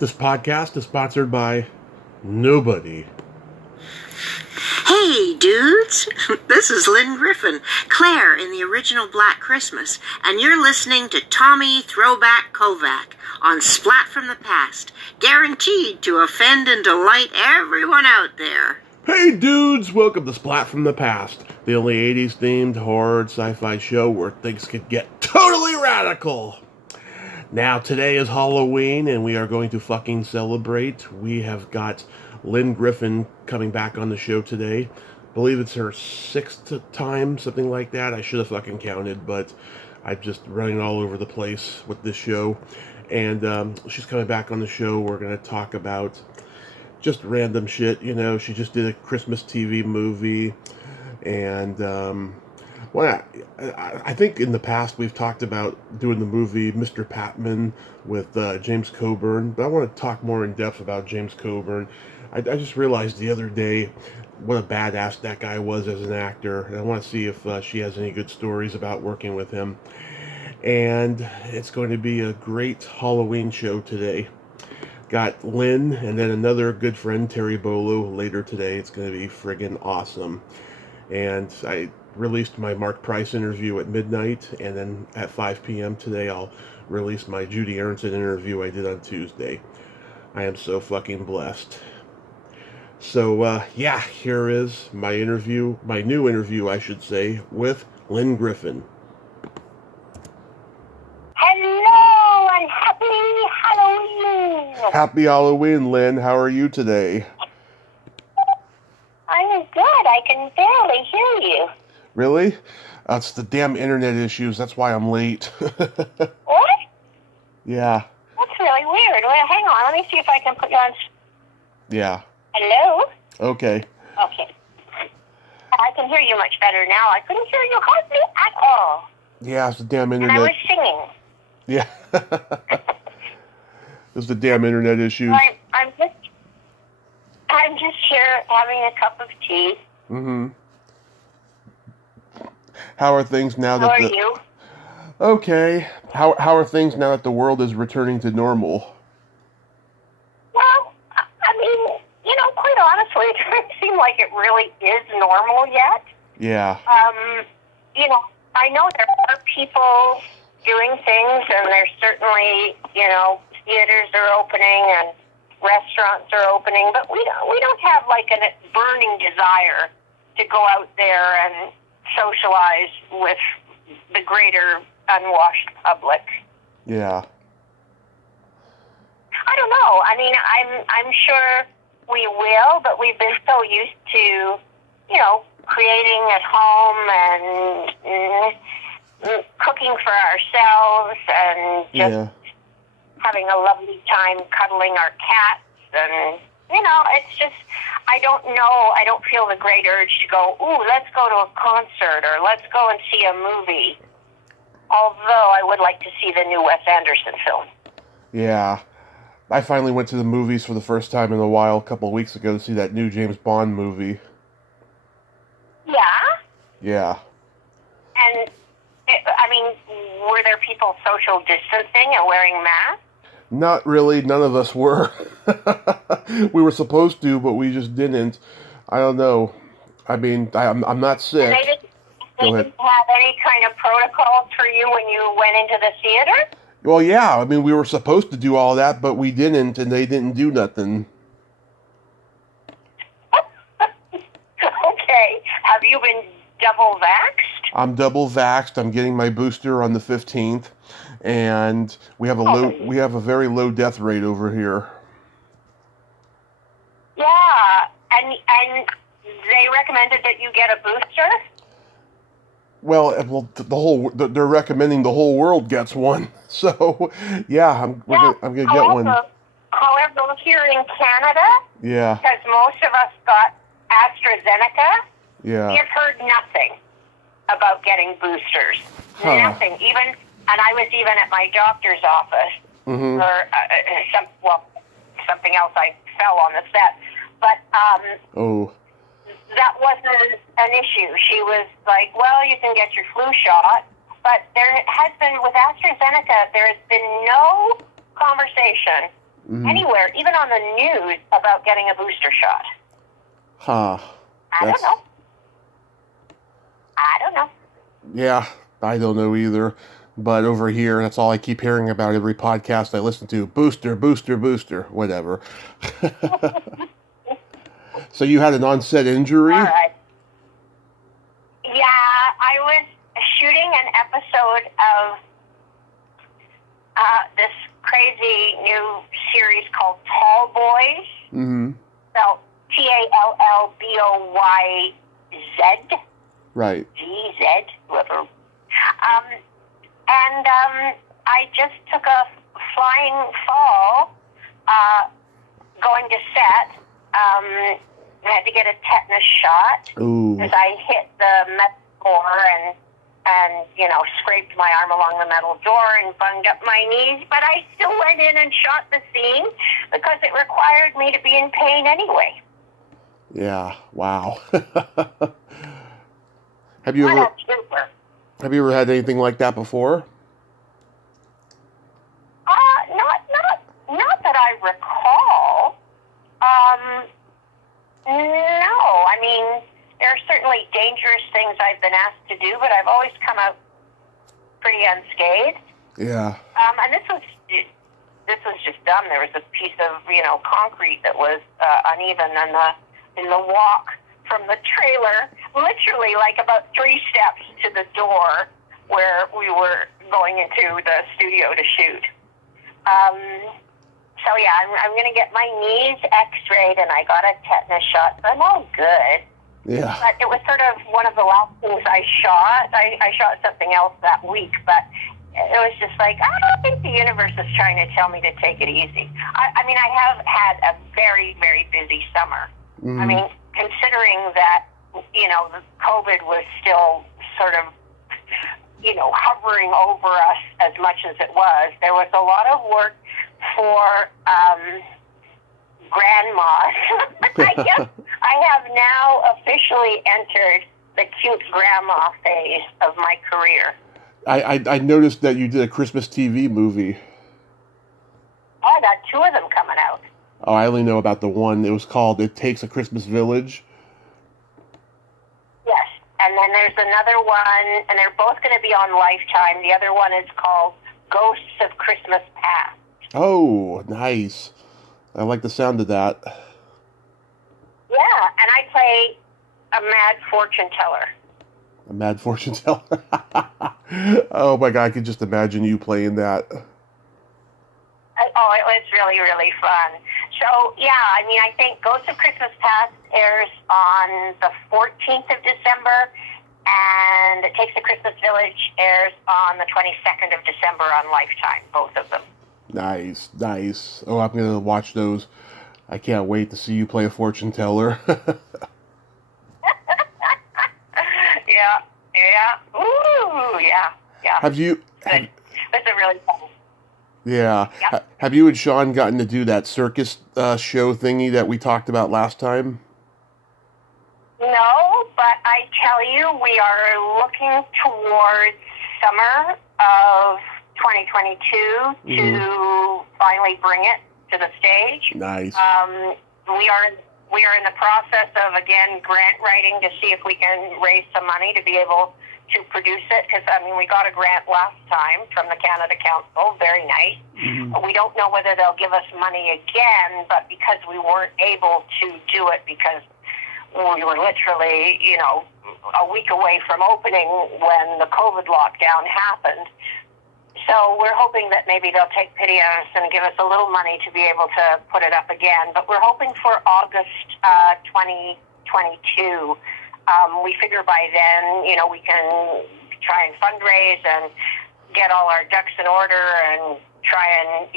This podcast is sponsored by nobody. Hey, dudes. This is Lynne Griffin, Claire in the original Black Christmas, and you're listening to Tommy Throwback Kovac on Splat from the Past, guaranteed to offend and delight everyone out there. Hey, dudes! Welcome to Splat from the Past, the only 80s themed horror and sci-fi show where things could get totally radical. Now, today is Halloween, and we are going to fucking celebrate. We have got Lynne Griffin coming back on the show today. I believe it's her 6th time, something like that. I should have fucking counted, but I'm just running all over the place with this show. And she's coming back on the show. We're going to talk about just random shit. You know, she just did a Christmas TV movie. And well, I think in the past we've talked about doing the movie Mr. Patman with James Coburn, but I want to talk more in depth about James Coburn. I just realized the other day what a badass that guy was as an actor, and I want to see if she has any good stories about working with him. And it's going to be a great Halloween show today. Got Lynn and then another good friend, Terry Bolo, later today. It's going to be friggin' awesome. And I released my Mark Price interview at midnight, and then at 5 p.m. today I'll release my Judy Aronson interview I did on Tuesday. I am so fucking blessed. So, yeah, here is my interview, my new interview, I should say, with Lynne Griffin. Hello, and happy Halloween! Happy Halloween, Lynn. How are you today? I'm good. I can barely hear you. Really? It's the damn internet issues. That's why I'm late. What? Yeah. That's really weird. Well, hang on. Let me see if I can put you on. Yeah. Hello? Okay. Okay. I can hear you much better now. I couldn't hear you hardly at all. Yeah, it's the damn internet. And I was singing. Yeah. It's the damn internet issues. I'm just here having a cup of tea. Mm-hmm. How are things now that How are you? Okay. How are things now that the world is returning to normal? Well, I mean, quite honestly, it doesn't seem like it really is normal yet. Yeah. I know there are people doing things, and there's certainly, theaters are opening and restaurants are opening, but we don't have like a burning desire to go out there and socialize with the greater unwashed public. Yeah. I don't know. I mean, I'm sure we will, but we've been so used to, creating at home and cooking for ourselves and just having a lovely time cuddling our cats. And, it's just, I don't feel the great urge to go, ooh, let's go to a concert or let's go and see a movie. Although I would like to see the new Wes Anderson film. Yeah. I finally went to the movies for the first time in a while a couple of weeks ago to see that new James Bond movie. Yeah? Yeah. And, were there people social distancing and wearing masks? Not really. None of us were. We were supposed to, but we just didn't. I don't know. I mean, I'm not sick. And they didn't have any kind of protocols for you when you went into the theater? Well, yeah. I mean, we were supposed to do all that, but we didn't, and they didn't do nothing. Okay. Have you been double vaxxed? I'm double vaxxed. I'm getting my booster on the 15th, and we have a very low death rate over here. Yeah, and they recommended that you get a booster? Well, they're recommending the whole world gets one. So, yeah, I'm gonna get one. However, here in Canada, yeah, because most of us got AstraZeneca, yeah, we've heard nothing about getting boosters. Huh. Nothing. Even, and I was even at my doctor's office, mm-hmm. or something else. I fell on the set, but that wasn't an issue. She was like, "Well, you can get your flu shot," but there has been with AstraZeneca. There has been no conversation anywhere, even on the news, about getting a booster shot. Huh. I don't know. Yeah, I don't know either. But over here, that's all I keep hearing about every podcast I listen to. Booster, booster, booster, whatever. So you had an onset injury? All right. Yeah, I was shooting an episode of this crazy new series called Tall Boys. Mm-hmm. Spelled Tallboyz. Right. GZ, whoever. I just took a flying fall going to set. I had to get a tetanus shot because I hit the metal door and scraped my arm along the metal door and bunged up my knees. But I still went in and shot the scene because it required me to be in pain anyway. Yeah. Wow. Have you ever had anything like that before? Not that I recall. No, I mean, there are certainly dangerous things I've been asked to do, but I've always come out pretty unscathed. Yeah. And this was just dumb. There was a piece of concrete that was uneven, and in the walk from the trailer, literally like about 3 steps to the door where we were going into the studio to shoot. So yeah, I'm going to get my knees x-rayed, and I got a tetanus shot, so I'm all good. Yeah. But it was sort of one of the last things I shot. I shot something else that week, but it was just like, I don't think the universe is trying to tell me to take it easy. I mean, I have had a very, very busy summer. I mean, considering that, the COVID was still sort of, hovering over us as much as it was, there was a lot of work for grandmas. I guess I have now officially entered the cute grandma phase of my career. I noticed that you did a Christmas TV movie. Oh, I got 2 of them coming out. Oh, I only know about the one. It was called It Takes a Christmas Village. Yes, and then there's another one, and they're both going to be on Lifetime. The other one is called Ghosts of Christmas Past. Oh, nice. I like the sound of that. Yeah, and I play a mad fortune teller. A mad fortune teller? Oh my God, I could just imagine you playing that. Oh, it was really, really fun. So, yeah, I mean, I think Ghosts of Christmas Past airs on the 14th of December, and It Takes a Christmas Village airs on the 22nd of December on Lifetime, both of them. Nice, nice. Oh, I'm going to watch those. I can't wait to see you play a fortune teller. Yeah. Ooh, yeah. Have you... It's a really fun. Yeah. Yep. Have you and Sean gotten to do that circus show thingy that we talked about last time? No, but I tell you, we are looking towards summer of 2022 to finally bring it to the stage. Nice. We are in the process of, again, grant writing to see if we can raise some money to be able to produce it, because, I mean, we got a grant last time from the Canada Council, very nice. We don't know whether they'll give us money again, but because we weren't able to do it because we were literally, a week away from opening when the COVID lockdown happened. So we're hoping that maybe they'll take pity on us and give us a little money to be able to put it up again. But we're hoping for August 2022. We figure by then, we can try and fundraise and get all our ducks in order and try and,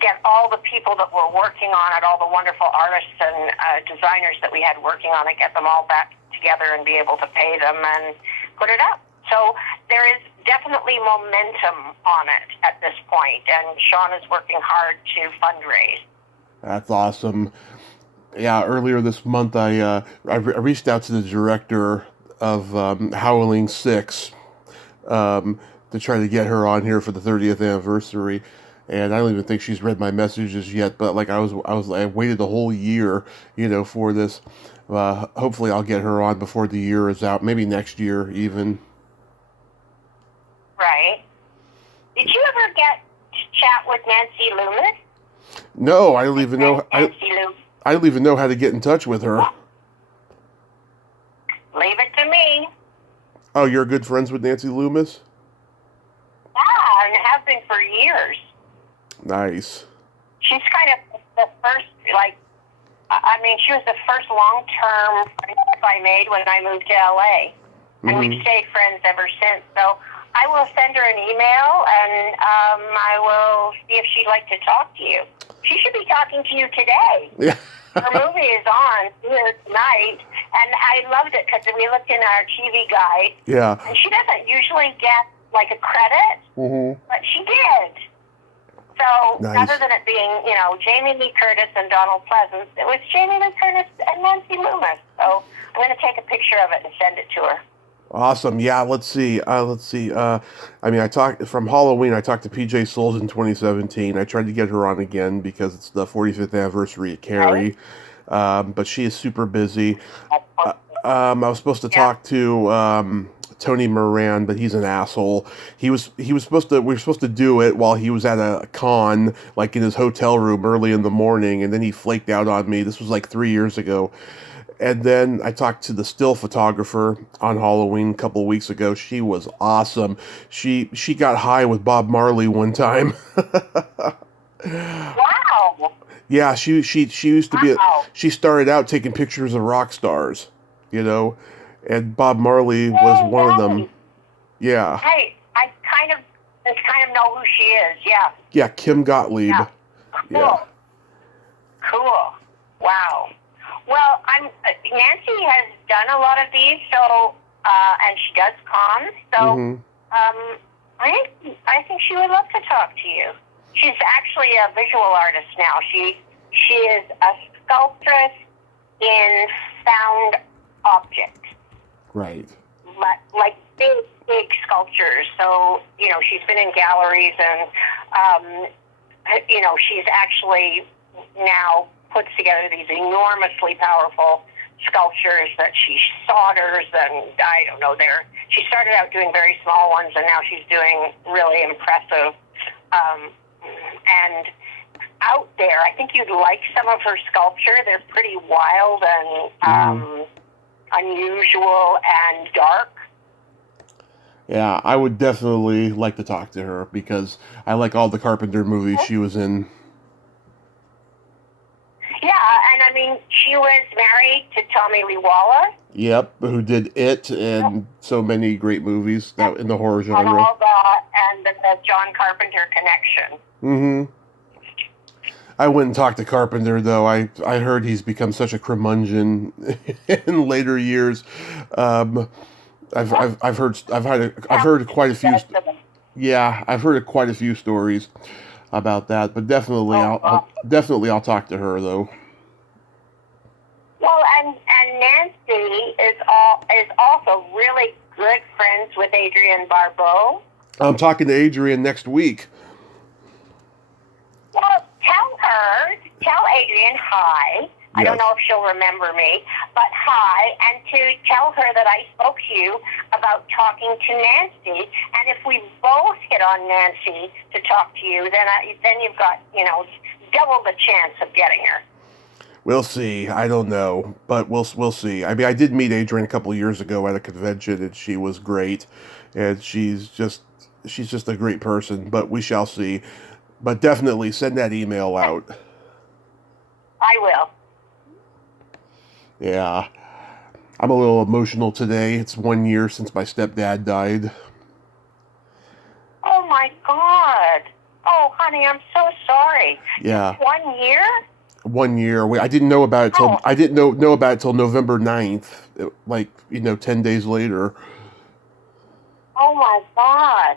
get all the people that we're working on it, all the wonderful artists and designers that we had working on it, get them all back together and be able to pay them and put it up. So there is definitely momentum on it at this point, and Sean is working hard to fundraise. That's awesome. Yeah, earlier this month I reached out to the director of Howling 6 to try to get her on here for the 30th anniversary. and I don't even think she's read my messages yet. But like I waited a whole year, for this. Hopefully, I'll get her on before the year is out. Maybe next year, even. Right. Did you ever get to chat with Nancy Loomis? No, I don't even know. Nancy Loomis. I don't even know how to get in touch with her. Leave it to me. Oh, you're good friends with Nancy Loomis? Yeah, and have been for years. Nice. She's kind of the first, she was the first long-term friendship I made when I moved to LA. And we've stayed friends ever since. So I will send her an email, and I will see if she'd like to talk to you. She should be talking to you today. Yeah. Her movie is on here tonight, and I loved it because we looked in our TV guide. Yeah. And she doesn't usually get, a credit, but she did. So, nice. Rather than it being, Jamie Lee Curtis and Donald Pleasance, it was Jamie Lee Curtis and Nancy Loomis. So, I'm going to take a picture of it and send it to her. Awesome. Yeah, let's see. I talked from Halloween. I talked to PJ Souls in 2017. I tried to get her on again because it's the 45th anniversary of Carrie, but she is super busy. I was supposed to talk to Tony Moran, but he's an asshole. We were supposed to do it while he was at a con, like in his hotel room early in the morning, and then he flaked out on me. This was like 3 years ago. And then I talked to the still photographer on Halloween a couple of weeks ago. She was awesome. She got high with Bob Marley one time. Wow. Yeah, she used to be. She started out taking pictures of rock stars, and Bob Marley was one of them. Yeah. Hey, I kind of know who she is. Yeah. Yeah, Kim Gottlieb. Yeah. Cool. Yeah. Cool. Wow. Well, Nancy has done a lot of these, so and she does cons, so I think she would love to talk to you. She's actually a visual artist now. She is a sculptress in found objects. Right. Like big sculptures. So, she's been in galleries and, she's actually now puts together these enormously powerful sculptures that she solders, and I don't know, she started out doing very small ones, and now she's doing really impressive, and out there, I think you'd like some of her sculpture. They're pretty wild and unusual and dark. Yeah, I would definitely like to talk to her because I like all the Carpenter movies she was in. Yeah, and she was married to Tommy Lee Wallace. Yep, who did It and so many great movies in the horror genre. And all that, and the John Carpenter connection. Mm-hmm. I wouldn't talk to Carpenter though. I heard he's become such a curmudgeon in later years. I've heard quite a few. Yeah, I've heard quite a few stories about that, but definitely I'll talk to her though. Well, and Nancy is also really good friends with Adrienne Barbeau. I'm talking to Adrienne next week. Well, tell Adrienne hi. Yes. I don't know if she'll remember me, but hi, and to tell her that I spoke to you about talking to Nancy, and if we both get on Nancy to talk to you, then you've got, double the chance of getting her. We'll see. I don't know, but we'll see. I did meet Adrienne a couple of years ago at a convention, and she was great, and she's just a great person. But we shall see. But definitely send that email out. I will. Yeah, I'm a little emotional today. It's 1 year since my stepdad died. Oh my God! Oh, honey, I'm so sorry. Yeah. 1 year. 1 year. I didn't know about it till I didn't know about it till November 9th. 10 days later. Oh my God!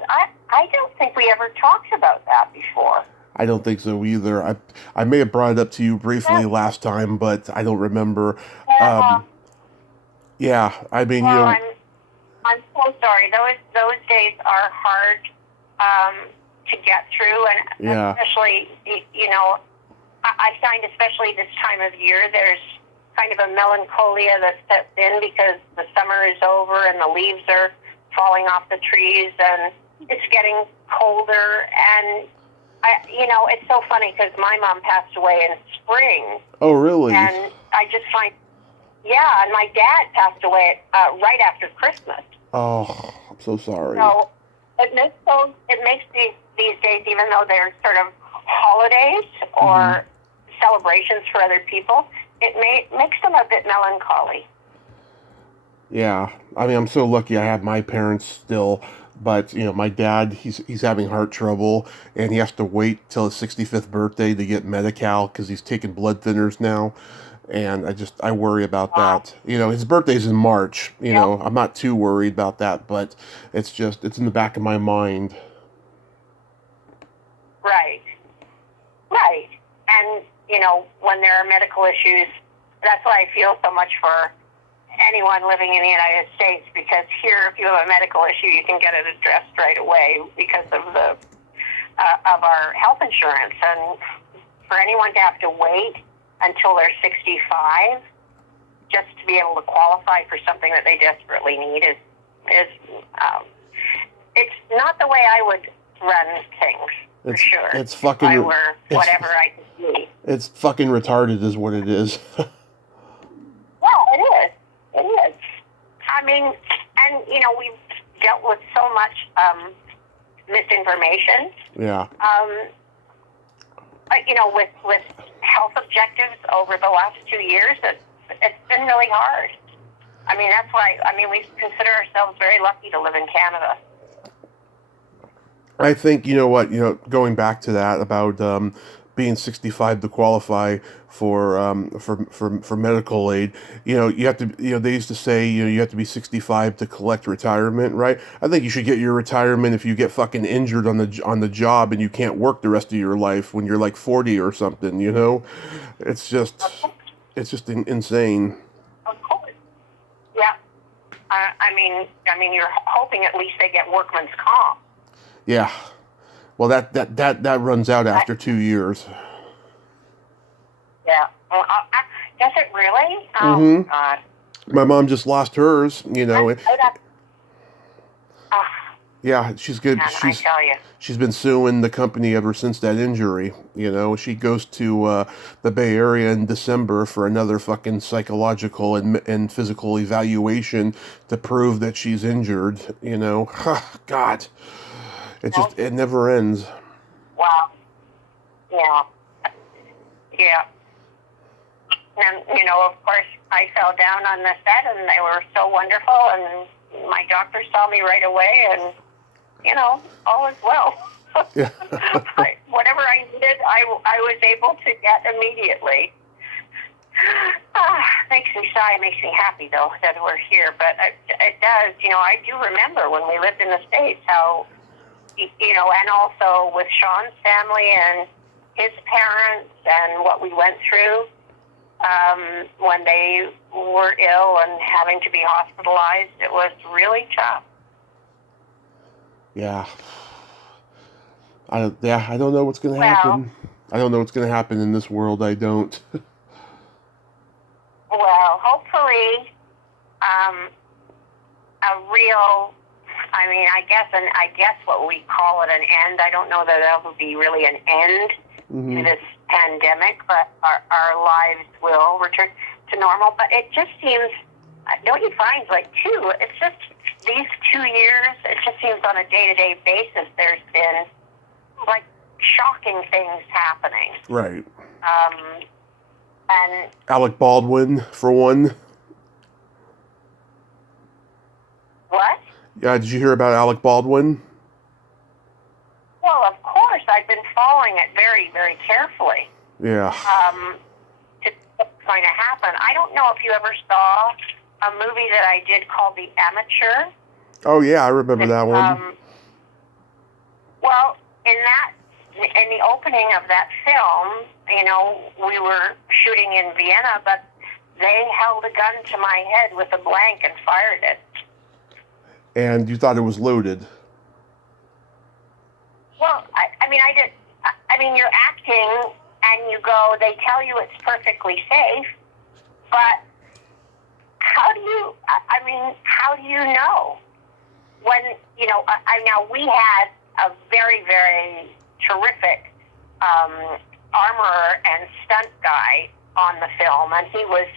I don't think we ever talked about that before. I don't think so either. I may have brought it up to you briefly last time, but I don't remember. Yeah, I'm so sorry. Those days are hard to get through, and Yeah. especially, I find especially this time of year, there's kind of a melancholia that sets in because the summer is over and the leaves are falling off the trees and it's getting colder. And, it's so funny because my mom passed away in spring. Oh, really? And I just find, and my dad passed away right after Christmas. Oh, I'm so sorry. So it makes these days, even though they're sort of holidays or celebrations for other people, it makes them a bit melancholy. Yeah, I mean, I'm so lucky I have my parents still, but my dad, he's having heart trouble, and he has to wait till his 65th birthday to get Medi-Cal because he's taking blood thinners now, and I worry about that. His birthday's in March. I'm not too worried about that, but it's in the back of my mind. Right. And, when there are medical issues, that's why I feel so much for anyone living in the United States, because here, if you have a medical issue, you can get it addressed right away because of of our health insurance. And for anyone to have to wait until they're 65 just to be able to qualify for something that they desperately need is it's not the way I would run things. For sure. It's fucking. If I were whatever I could be. It's fucking retarded, is what it is. Well, it is. It is. I mean, and we've dealt with so much misinformation. Yeah. With health objectives over the last 2 years, it's been really hard. I mean, that's why. We consider ourselves very lucky to live in Canada. I think, going back to that about being 65 to qualify for medical aid, you have to, they used to say, you have to be 65 to collect retirement, right? I think you should get your retirement if you get fucking injured on the job and you can't work the rest of your life when you're like 40 or something, It's just insane. Of course. Yeah. I mean, you're hoping at least they get workman's comp. Yeah. Well, that runs out after 2 years. Yeah. Well, does it really? Oh, God. My mom just lost hers, Yeah, she's good. Man, I tell you. She's been suing the company ever since that injury. She goes to the Bay Area in December for another fucking psychological and physical evaluation to prove that she's injured. God. It never ends. Wow. Yeah. Yeah. And, of course, I fell down on the set, and they were so wonderful, and my doctor saw me right away, and, all is well. Yeah. Whatever I needed, I was able to get immediately. Makes me sigh, makes me happy, though, that we're here, but it does. I do remember when we lived in the States how... and also with Sean's family and his parents and what we went through when they were ill and having to be hospitalized, it was really tough. Yeah. I don't know what's going to happen. I don't know what's going to happen in this world. I don't. Well, hopefully, a real... I guess what we call it an end. I don't know that that will be really an end to this pandemic, but our lives will return to normal. But it just seems, don't you find, it's just these 2 years, it just seems on a day-to-day basis there's been, shocking things happening. Right. And Alec Baldwin, for one. what? Yeah, did you hear about Alec Baldwin? Well, of course. I've been following it very, very carefully. Yeah. To what's going to happen. I don't know if you ever saw a movie that I did called The Amateur. Oh, yeah, I remember that one. Well, in the opening of that film, we were shooting in Vienna, but they held a gun to my head with a blank and fired it. And you thought it was loaded? Well, I mean, you're acting, and you go. They tell you it's perfectly safe, but how do you? How do you know when now we had a very, very terrific armorer and stunt guy on the film, and he was,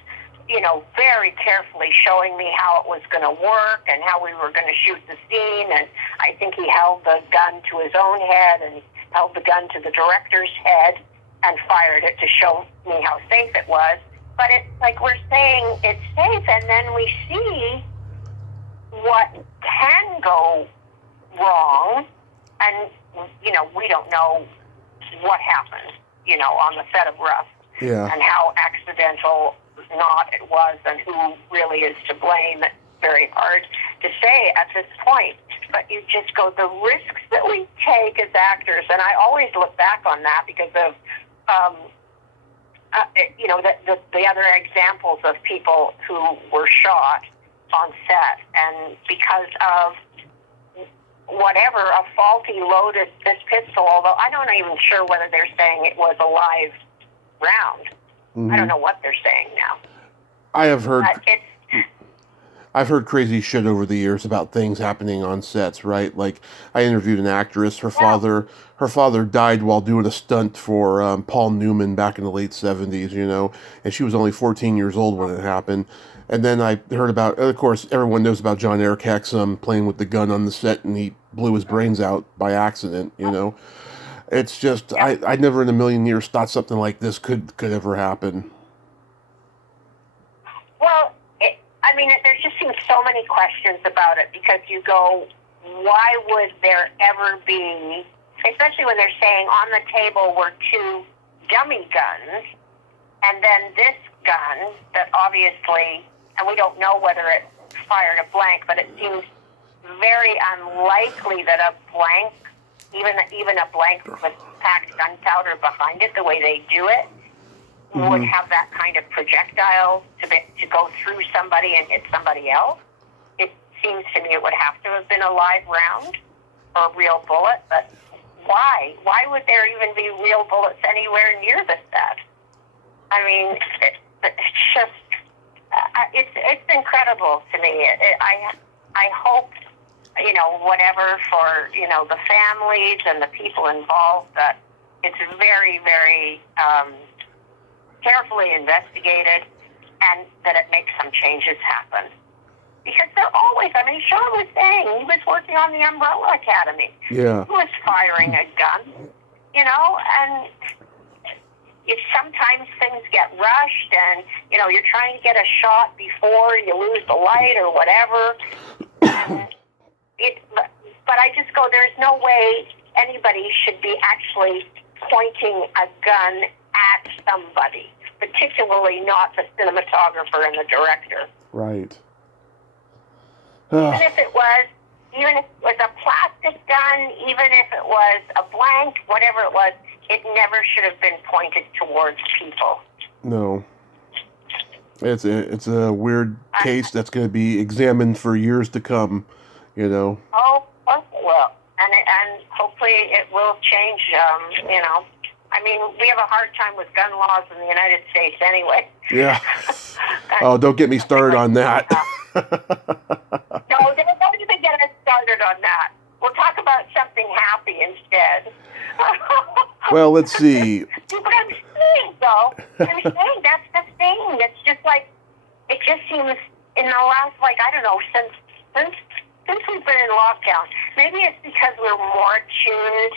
very carefully showing me how it was going to work and how we were going to shoot the scene. And I think he held the gun to his own head and held the gun to the director's head and fired it to show me how safe it was. But it's like we're saying it's safe, and then we see what can go wrong, and, we don't know what happened, on the set of Rust. Yeah. And how accidental not it was, and who really is to blame. It's very hard to say at this point. But you just go, the risks that we take as actors, and I always look back on that because of, the other examples of people who were shot on set, and because of whatever, a faulty loaded this pistol, although I'm not even sure whether they're saying it was a live round. Mm-hmm. I don't know what they're saying now. I've heard crazy shit over the years about things happening on sets, right? Like, I interviewed an actress. Her father died while doing a stunt for Paul Newman back in the late 70s, and she was only 14 years old when it happened. And then I heard about, of course, everyone knows about John Eric Hexum playing with the gun on the set, and he blew his brains out by accident, It's just, I never in a million years thought something like this could ever happen. Well, there just seems so many questions about it, because you go, why would there ever be, especially when they're saying on the table were 2 dummy guns, and then this gun that obviously, and we don't know whether it fired a blank, but it seems very unlikely that a blank, even a blank with packed gunpowder behind it, the way they do it, would have that kind of projectile to go through somebody and hit somebody else. It seems to me it would have to have been a live round or a real bullet, but why? Why would there even be real bullets anywhere near the set? It's just, it's incredible to me. I hope, whatever for, the families and the people involved, that it's very, very carefully investigated, and that it makes some changes happen. Because they're always, Sean was saying he was working on the Umbrella Academy. Yeah. He was firing a gun, and if sometimes things get rushed and, you're trying to get a shot before you lose the light or whatever. But I just go, there's no way anybody should be actually pointing a gun at somebody, particularly not the cinematographer and the director. Right. Even if it was a plastic gun, even if it was a blank, whatever it was, it never should have been pointed towards people. No. It's a weird case that's going to be examined for years to come, Oh, of course it will. And hopefully it will change, we have a hard time with gun laws in the United States anyway. Yeah. Oh, don't get me started on that. No, don't even get us started on that. We'll talk about something happy instead. Well, let's see. But I'm saying, though, that's the thing. It's just like, it just seems in the last, since we've been in lockdown, maybe it's because we're more tuned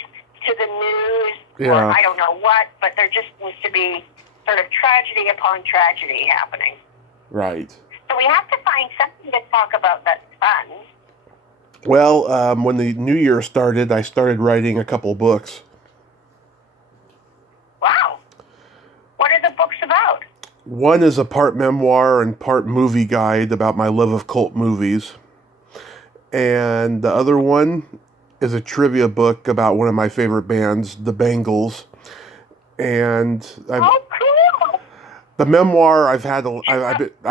to the news, or I don't know what, but there just seems to be sort of tragedy upon tragedy happening. Right. So we have to find something to talk about that's fun. Well, when the new year started, I started writing a couple books. Wow. What are the books about? One is a part memoir and part movie guide about my love of cult movies. And the other one is a trivia book about one of my favorite bands, the Bangles. And Oh, cool. The memoir, I've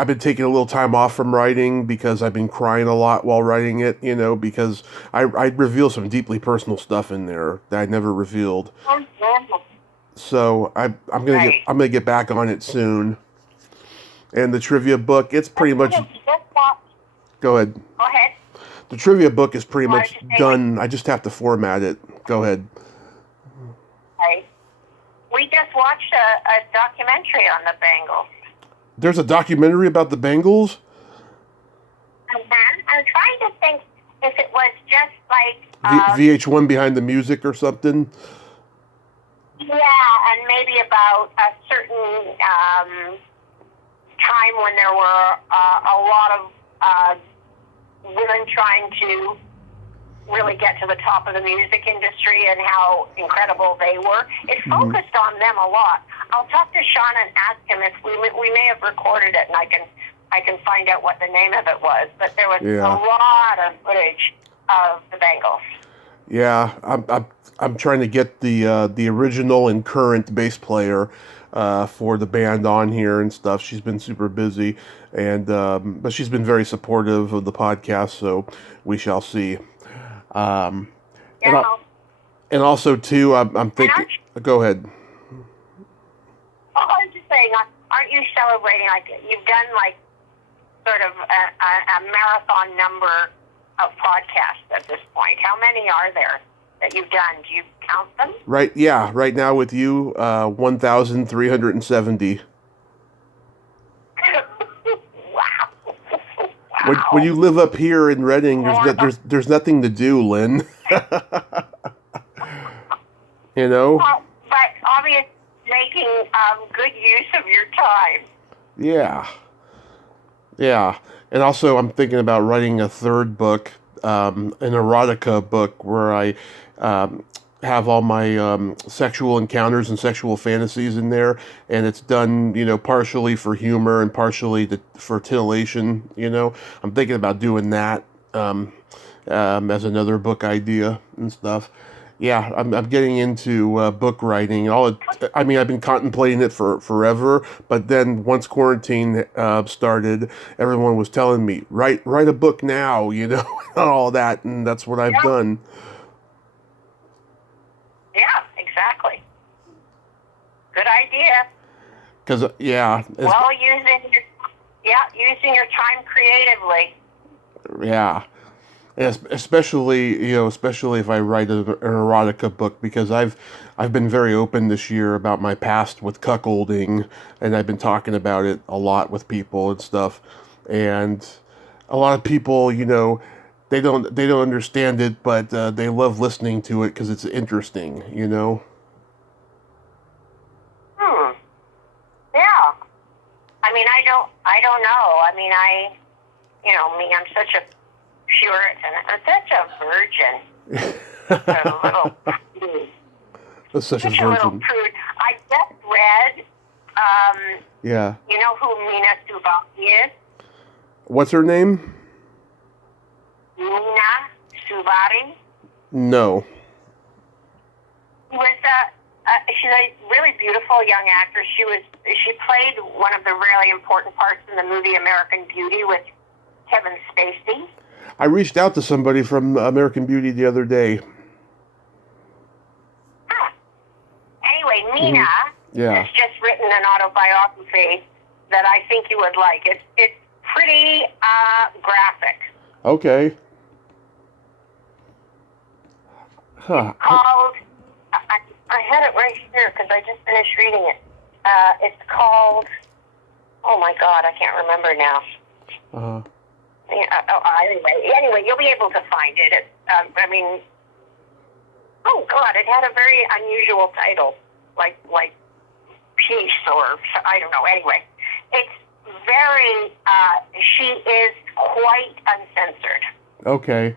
been taking a little time off from writing because I've been crying a lot while writing it. Because I reveal some deeply personal stuff in there that I never revealed. So I'm gonna get back on it soon. And the trivia book, it's pretty much. Go ahead. Go ahead. The trivia book is pretty much done. I just have to format it. Go ahead. Okay. We just watched a documentary on the Bengals. There's a documentary about the Bengals? And then I'm trying to think if it was just like... VH1 Behind the Music or something? Yeah, and maybe about a certain time when there were a lot of women trying to really get to the top of the music industry and how incredible they were. It focused on them a lot. I'll talk to Sean and ask him if we may have recorded it, and I can find out what the name of it was. But there was a lot of footage of the Bengals. Yeah, I'm trying to get the original and current bass player for the band on here and stuff. She's been super busy, and but she's been very supportive of the podcast. So we shall see. And also too, I'm thinking. Go ahead. I was just saying, aren't you celebrating? Like you've done like sort of a marathon number of podcasts at this point. How many are there that you've done? Do you count them? Right. Yeah. Right now with you, 1,370. Wow. When you live up here in Reading, there's nothing to do, Lynn. You know. But obviously, making good use of your time. Yeah. Yeah. And also, I'm thinking about writing a third book, an erotica book, where I have all my sexual encounters and sexual fantasies in there, and it's done, partially for humor and partially for titillation. I'm thinking about doing that as another book idea and stuff. Yeah, I'm getting into book writing. I've been contemplating it for forever, but then once quarantine started, everyone was telling me, write a book now, all that, and that's what I've done. Yeah, exactly. Good idea. Because using your time creatively. Yeah. Especially if I write an erotica book, because I've been very open this year about my past with cuckolding, and I've been talking about it a lot with people and stuff, and a lot of people, they don't understand it, but they love listening to it because it's interesting, Yeah. I don't know. I'm such a Puritan. I'm such a virgin. Such a little prude. I just read, yeah. You know who Mina Subati is? What's her name? Mina Subati? No. She's a really beautiful young actress. She played one of the really important parts in the movie American Beauty with Kevin Spacey. I reached out to somebody from American Beauty the other day. Anyway, Mina has just written an autobiography that I think you would like. It's pretty graphic. Okay. Huh. It's called... I had it right here because I just finished reading it. It's called... Oh my God, I can't remember now. Anyway, you'll be able to find it. Oh God, it had a very unusual title, like Peace or I don't know. Anyway, it's very. She is quite uncensored. Okay.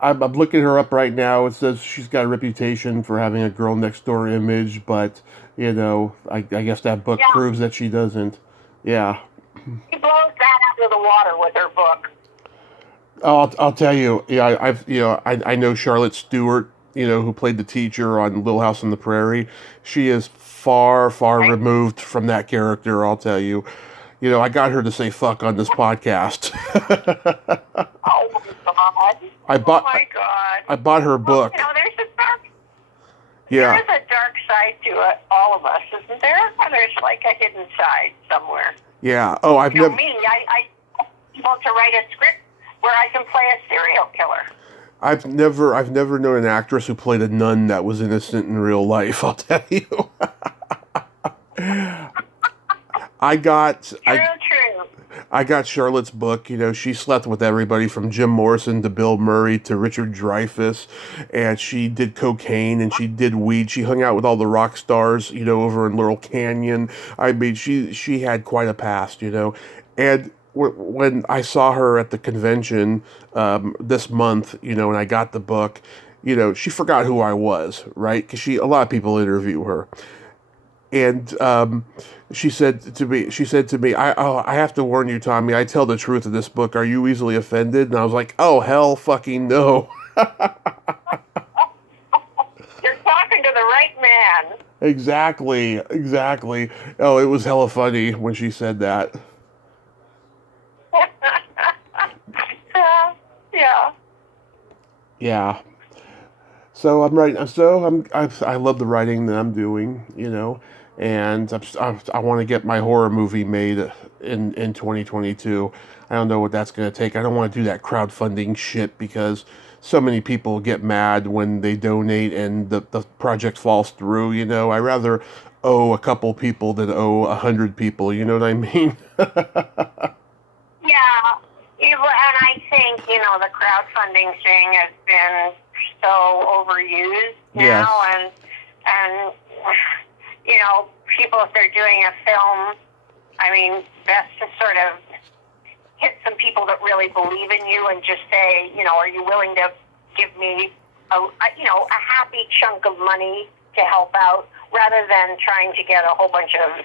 I'm looking her up right now. It says she's got a reputation for having a girl next door image, but I guess that book proves that she doesn't. Yeah. She blows that out of the water with her book. I'll tell you. Yeah, I know Charlotte Stewart who played the teacher on Little House on the Prairie. She is far, far Right. removed from that character, I'll tell you. I got her to say fuck on this podcast. Oh my God. I bought Oh my God. I bought her Well, book. there Yeah. is a dark side to it, all of us, isn't there? And there's like a hidden side somewhere. Yeah. Oh, I've You know, never me, I able to write a script where I can play a serial killer. I've never known an actress who played a nun that was innocent in real life, I'll tell you. True. I got Charlotte's book. She slept with everybody from Jim Morrison to Bill Murray to Richard Dreyfuss, and she did cocaine and she did weed. She hung out with all the rock stars, over in Laurel Canyon. I mean, she had quite a past, and when I saw her at the convention this month, and I got the book, she forgot who I was, right? Because a lot of people interview her. And she said to me, I have to warn you, Tommy, I tell the truth in this book. Are you easily offended? And I was like, oh, hell fucking no. You're talking to the right man. Exactly. Oh, it was hella funny when she said that. Yeah. Yeah. So I'm writing. So I love the writing that I'm doing, and I want to get my horror movie made in 2022. I don't know what that's going to take. I don't want to do that crowdfunding shit because so many people get mad when they donate and the project falls through. I rather owe a couple people than owe 100 people. You know what I mean? Yeah. And I think, the crowdfunding thing has been so overused Yes. now, and people, if they're doing a film, I mean, best to sort of hit some people that really believe in you and just say, are you willing to give me a happy chunk of money to help out, rather than trying to get a whole bunch of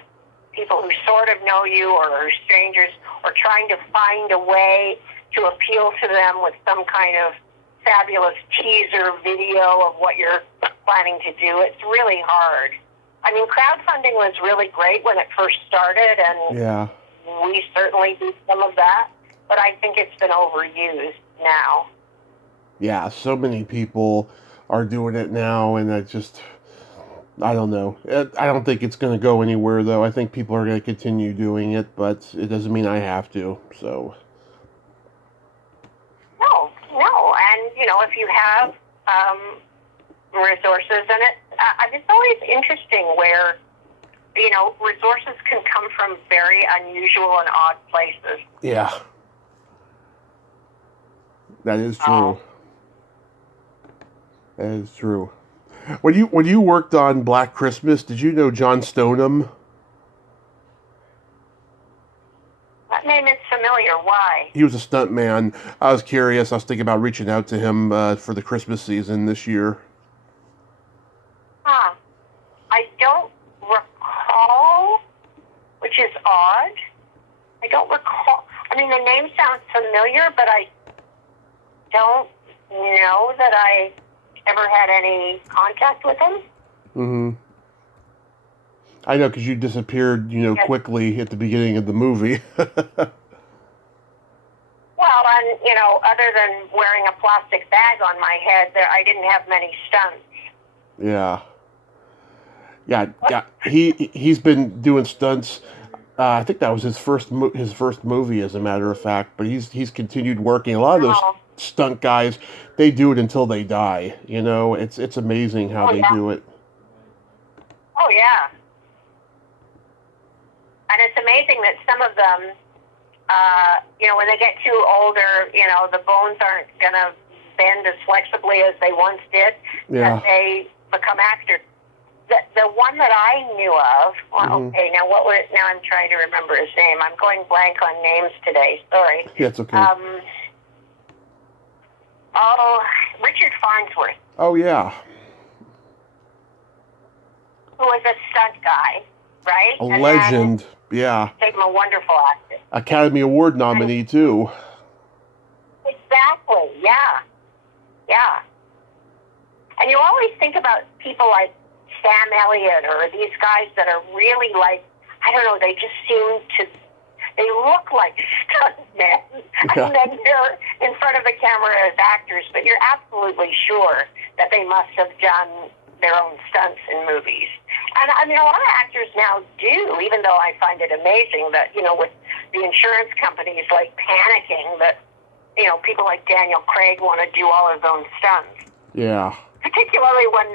people who sort of know you or are strangers, or trying to find a way to appeal to them with some kind of fabulous teaser video of what you're planning to do. It's really hard. I mean, crowdfunding was really great when it first started, and Yeah. we certainly do some of that, but I think it's been overused now. Yeah, so many people are doing it now, and I don't know. I don't think it's going to go anywhere, though. I think people are going to continue doing it, but it doesn't mean I have to, so. No, and if you have resources in it, it's always interesting where resources can come from very unusual and odd places. Yeah. That is true. Oh. That is true. When you worked on Black Christmas, did you know John Stoneham? That name is familiar. Why? He was a stunt man. I was curious. I was thinking about reaching out to him for the Christmas season this year. Huh. I don't recall, which is odd. I don't recall. I mean, the name sounds familiar, but I don't know that I ever had any contact with him. Mm-hmm. I know, because you disappeared, Yes. quickly at the beginning of the movie. Well, and, other than wearing a plastic bag on my head, I didn't have many stunts. Yeah. Yeah. He's been doing stunts. I think that was his first movie, as a matter of fact. But he's continued working. A lot of those Oh. stunt guys, they do it until they die. It's amazing how they do it. Oh, yeah. And it's amazing that some of them, when they get too older, the bones aren't going to bend as flexibly as they once did. Yeah. That they become actors. The one that I knew of, okay, now I'm trying to remember his name. I'm going blank on names today. Sorry. Yeah, it's okay. Richard Farnsworth, Oh yeah, who was a stunt guy, right? a And legend. Yeah, then became a wonderful actor. Academy Award nominee too. Exactly. Yeah. And you always think about people like Sam Elliott or these guys that are really like, I don't know, they just seem to, they look like stuntmen. Yeah. And then they're in front of the camera as actors, but you're absolutely sure that they must have done their own stunts in movies. And I mean, a lot of actors now do, even though I find it amazing that, you know, with the insurance companies like panicking that, you know, people like Daniel Craig want to do all his own stunts. Yeah. Particularly when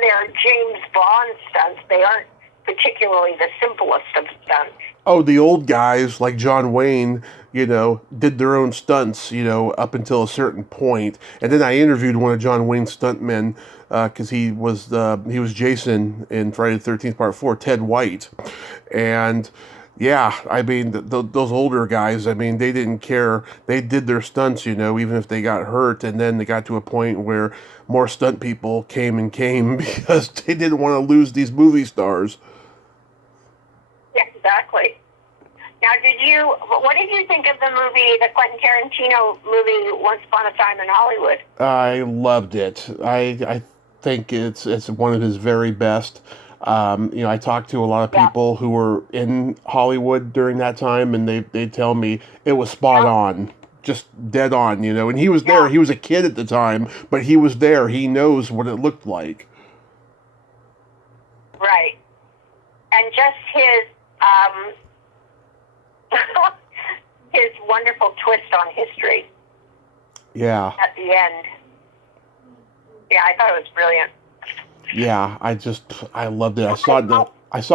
they're James Bond stunts, they aren't particularly the simplest of stunts. Oh, the old guys like John Wayne, you know, did their own stunts, you know, up until a certain point. And then I interviewed one of John Wayne's stuntmen because he was Jason in Friday the 13th Part 4, Ted White. And yeah, I mean, those older guys, I mean, they didn't care. They did their stunts, you know, even if they got hurt. And then they got to a point where more stunt people came because they didn't want to lose these movie stars. Yeah, exactly. Now, what did you think of the Quentin Tarantino movie, Once Upon a Time in Hollywood? I loved it. I think it's one of his very best. You know, I talked to a lot of people who were in Hollywood during that time, and they tell me it was spot on, just dead on, you know. And he was there. He was a kid at the time, but he was there. He knows what it looked like. Right. And just his his wonderful twist on history. Yeah. At the end. Yeah, I thought it was brilliant. Yeah, I loved it. I saw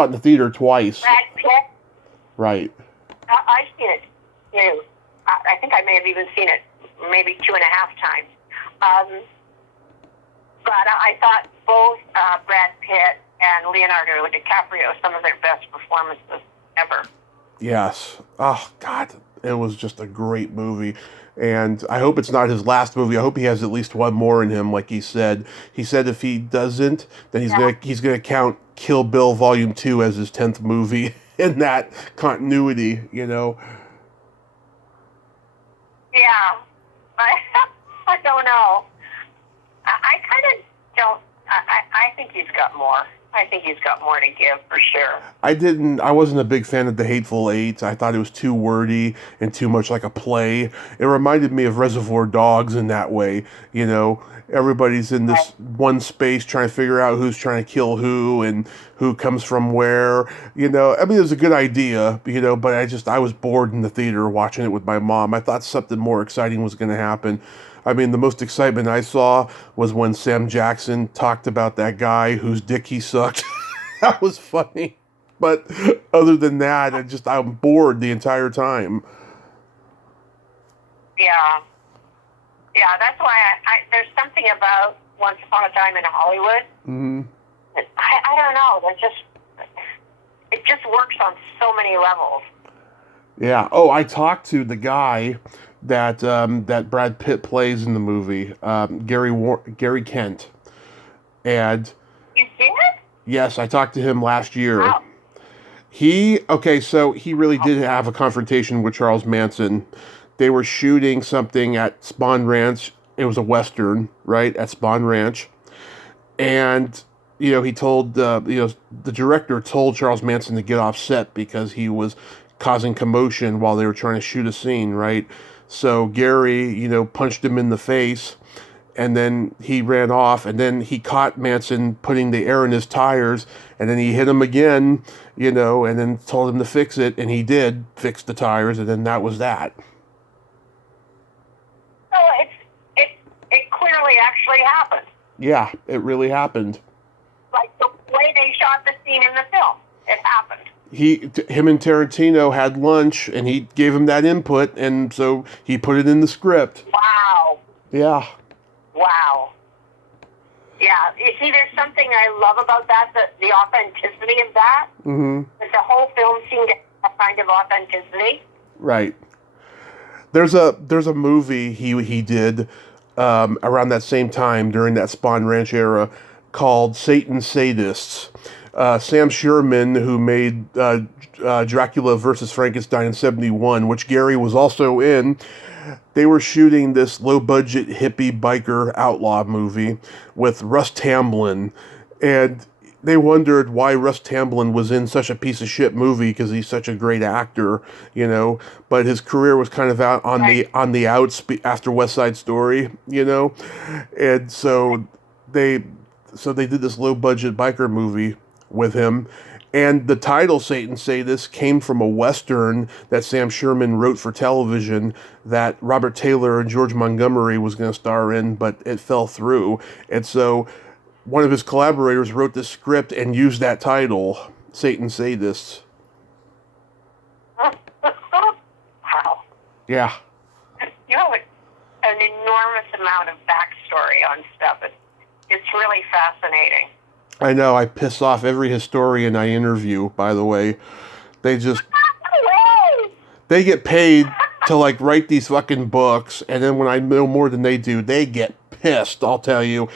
it in the theater twice. Brad Pitt. Right. I've seen it too. I think I may have even seen it maybe 2.5 times. But I thought both Brad Pitt and Leonardo DiCaprio, some of their best performances ever. Yes. Oh, God. It was just a great movie. And I hope it's not his last movie. I hope he has at least one more in him, like he said. He said if he doesn't, then he's gonna count Kill Bill Volume 2 as his 10th movie in that continuity, you know. Yeah. I don't know. I kind of don't. I think he's got more. I think he's got more to give for sure. I wasn't a big fan of The Hateful Eight. I thought it was too wordy and too much like a play. It reminded me of Reservoir Dogs in that way. You know, everybody's in this one space trying to figure out who's trying to kill who and who comes from where. You know, I mean, it was a good idea, you know, but I was bored in the theater watching it with my mom. I thought something more exciting was going to happen. I mean, the most excitement I saw was when Sam Jackson talked about that guy whose dick he sucked. That was funny. But other than that, I'm bored the entire time. Yeah. Yeah, that's why there's something about Once Upon a Time in Hollywood. Mm-hmm. I don't know. It just works on so many levels. Yeah. Oh, I talked to the guy that Brad Pitt plays in the movie, Gary Kent, and you seen it? Yes, I talked to him last year. Wow. So he really did have a confrontation with Charles Manson. They were shooting something at Spawn Ranch. It was a Western, right, at Spawn Ranch, and you know he told the director told Charles Manson to get off set because he was causing commotion while they were trying to shoot a scene, right? So Gary, you know, punched him in the face, and then he ran off, and then he caught Manson putting the air in his tires, and then he hit him again, you know, and then told him to fix it, and he did fix the tires, and then that was that. So it clearly actually happened. Yeah, it really happened. Like the way they shot the scene in the film, it happened. Him and Tarantino had lunch, and he gave him that input, and so he put it in the script. Wow. Yeah. Wow. Yeah. You see, there's something I love about that, the authenticity of that. Mm-hmm. That the whole film seemed to have a kind of authenticity. Right. There's a movie he did around that same time during that Spawn Ranch era called Satan's Sadists. Sam Sherman, who made Dracula versus Frankenstein in '71, which Gary was also in. They were shooting this low-budget hippie biker outlaw movie with Russ Tamblyn, and they wondered why Russ Tamblyn was in such a piece of shit movie because he's such a great actor, you know. But his career was kind of out on the outs after West Side Story, you know, and so they did this low-budget biker movie with him. And the title, Satan Say This, came from a Western that Sam Sherman wrote for television that Robert Taylor and George Montgomery was going to star in, but it fell through. And so one of his collaborators wrote this script and used that title, Satan Say This. Wow. Yeah. You have an enormous amount of backstory on stuff. It's really fascinating. I know, I piss off every historian I interview, by the way. They get paid to, like, write these fucking books, and then when I know more than they do, they get pissed, I'll tell you.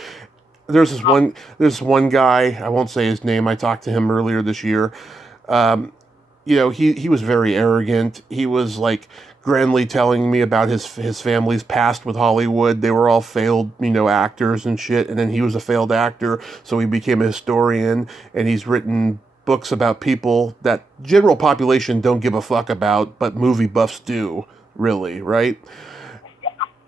There's this one guy, I won't say his name, I talked to him earlier this year. You know, he was very arrogant. He was, like, grandly telling me about his family's past with Hollywood. They were all failed, you know, actors and shit, and then he was a failed actor, so he became a historian, and he's written books about people that general population don't give a fuck about, but movie buffs do, really, right?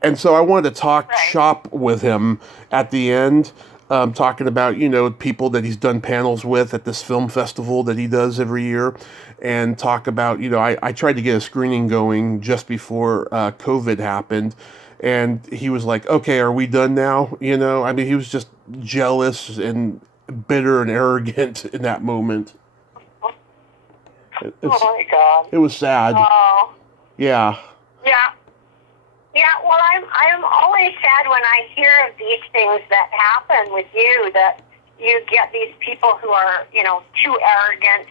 And so I wanted to talk shop with him at the end, talking about, you know, people that he's done panels with at this film festival that he does every year, and talk about, you know, I tried to get a screening going just before COVID happened, and he was like, okay, are we done now? You know, I mean, he was just jealous and bitter and arrogant in that moment. Oh my God. It was sad. Oh. Yeah. Yeah. Yeah, well, I'm always sad when I hear of these things that happen with you, that you get these people who are, you know, too arrogant,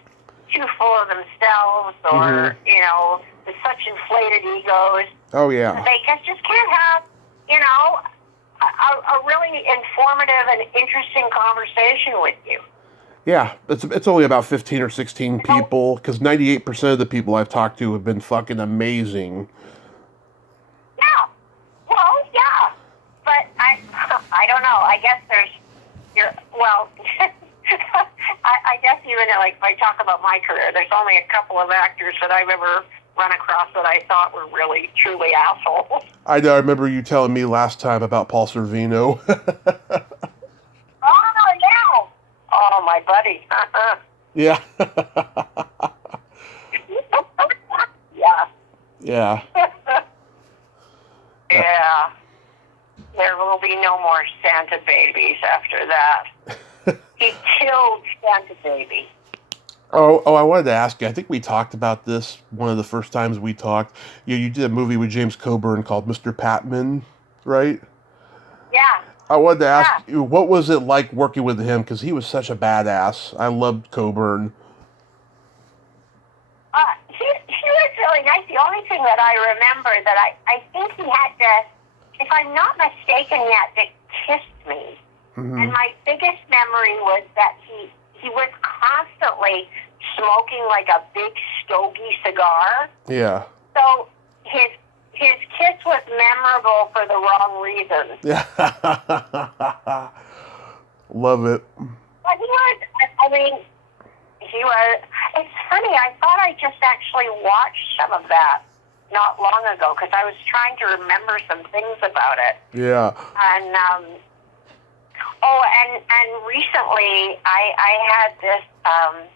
too full of themselves, or, you know, with such inflated egos. Oh, yeah. They just can't have, you know, a really informative and interesting conversation with you. Yeah, it's only about 15 or 16 people, because 98% of the people I've talked to have been fucking amazing. Yeah. Well, yeah. But I don't know. I guess I guess even like if I talk about my career, there's only a couple of actors that I've ever run across that I thought were really, truly assholes. I know. I remember you telling me last time about Paul Sorvino. Oh, yeah. Oh, my buddy. Yeah. Yeah. Yeah. Yeah. There will be no more Santa babies after that. He killed Santa Baby. Oh, I wanted to ask you. I think we talked about this one of the first times we talked. You did a movie with James Coburn called Mr. Patman, right? Yeah. I wanted to ask you, what was it like working with him? Because he was such a badass. I loved Coburn. He was really nice. The only thing that I remember that I think he had to, if I'm not mistaken, he had to kiss me. Mm-hmm. And my biggest memory was that he was constantly smoking like a big stogie cigar. Yeah. So his kiss was memorable for the wrong reasons. Yeah. Love it. But he was, it's funny, I thought I just actually watched some of that not long ago because I was trying to remember some things about it. Yeah. And, and recently I had this, I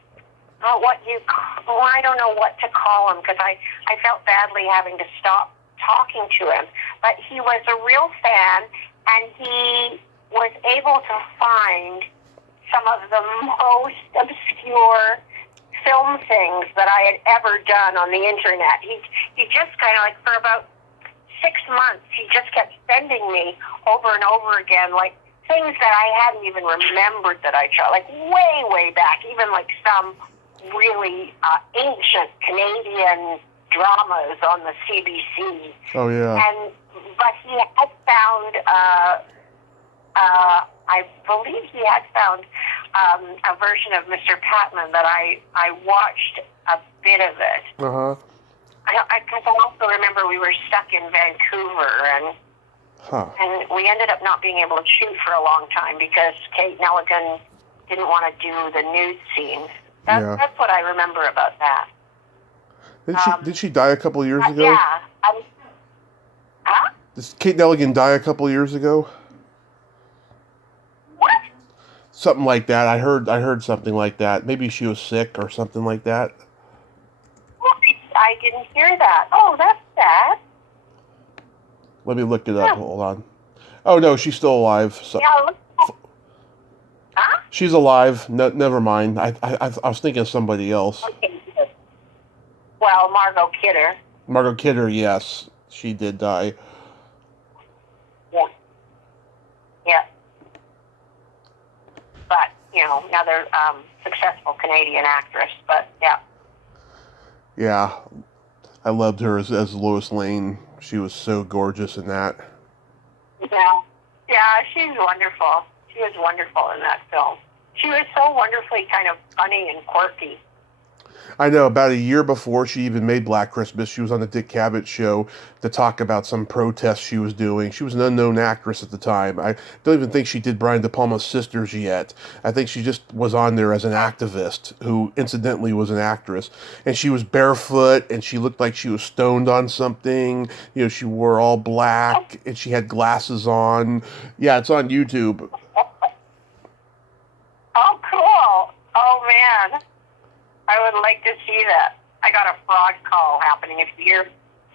don't know what to call him because I felt badly having to stop talking to him. But he was a real fan, and he was able to find some of the most obscure film things that I had ever done on the internet. He just kind of like for about 6 months, he just kept sending me over and over again, like things that I hadn't even remembered that I shot, like way, way back, even like some really ancient Canadian dramas on the CBC. Oh, yeah. But he had found, I believe he had found a version of Mr. Patman that I watched a bit of it. Uh-huh. Because I also remember we were stuck in Vancouver, and we ended up not being able to shoot for a long time because Kate Nelligan didn't want to do the nude scenes. That's what I remember about that. Did she die a couple of years ago? Yeah. Huh? Did Kate Nelligan die a couple of years ago? What? Something like that. I heard something like that. Maybe she was sick or something like that. What? I didn't hear that. Oh, that's sad. Let me look it up. Yeah. Hold on. Oh no, she's still alive. So. Yeah. Huh? She's alive. No, never mind. I was thinking of somebody else. Okay. Well, Margot Kidder. Margot Kidder, yes, she did die. Yeah. Yeah. But another successful Canadian actress. But yeah. Yeah, I loved her as Lois Lane. She was so gorgeous in that. Yeah, she's wonderful. She was wonderful in that film. She was so wonderfully kind of funny and quirky. I know, about a year before she even made Black Christmas, she was on the Dick Cavett show to talk about some protest she was doing. She was an unknown actress at the time. I don't even think she did Brian De Palma's Sisters yet. I think she just was on there as an activist who incidentally was an actress. And she was barefoot and she looked like she was stoned on something. She wore all black and she had glasses on. Yeah, it's on YouTube. Oh, cool. Oh, man. I would like to see that. I got a fraud call happening. If you're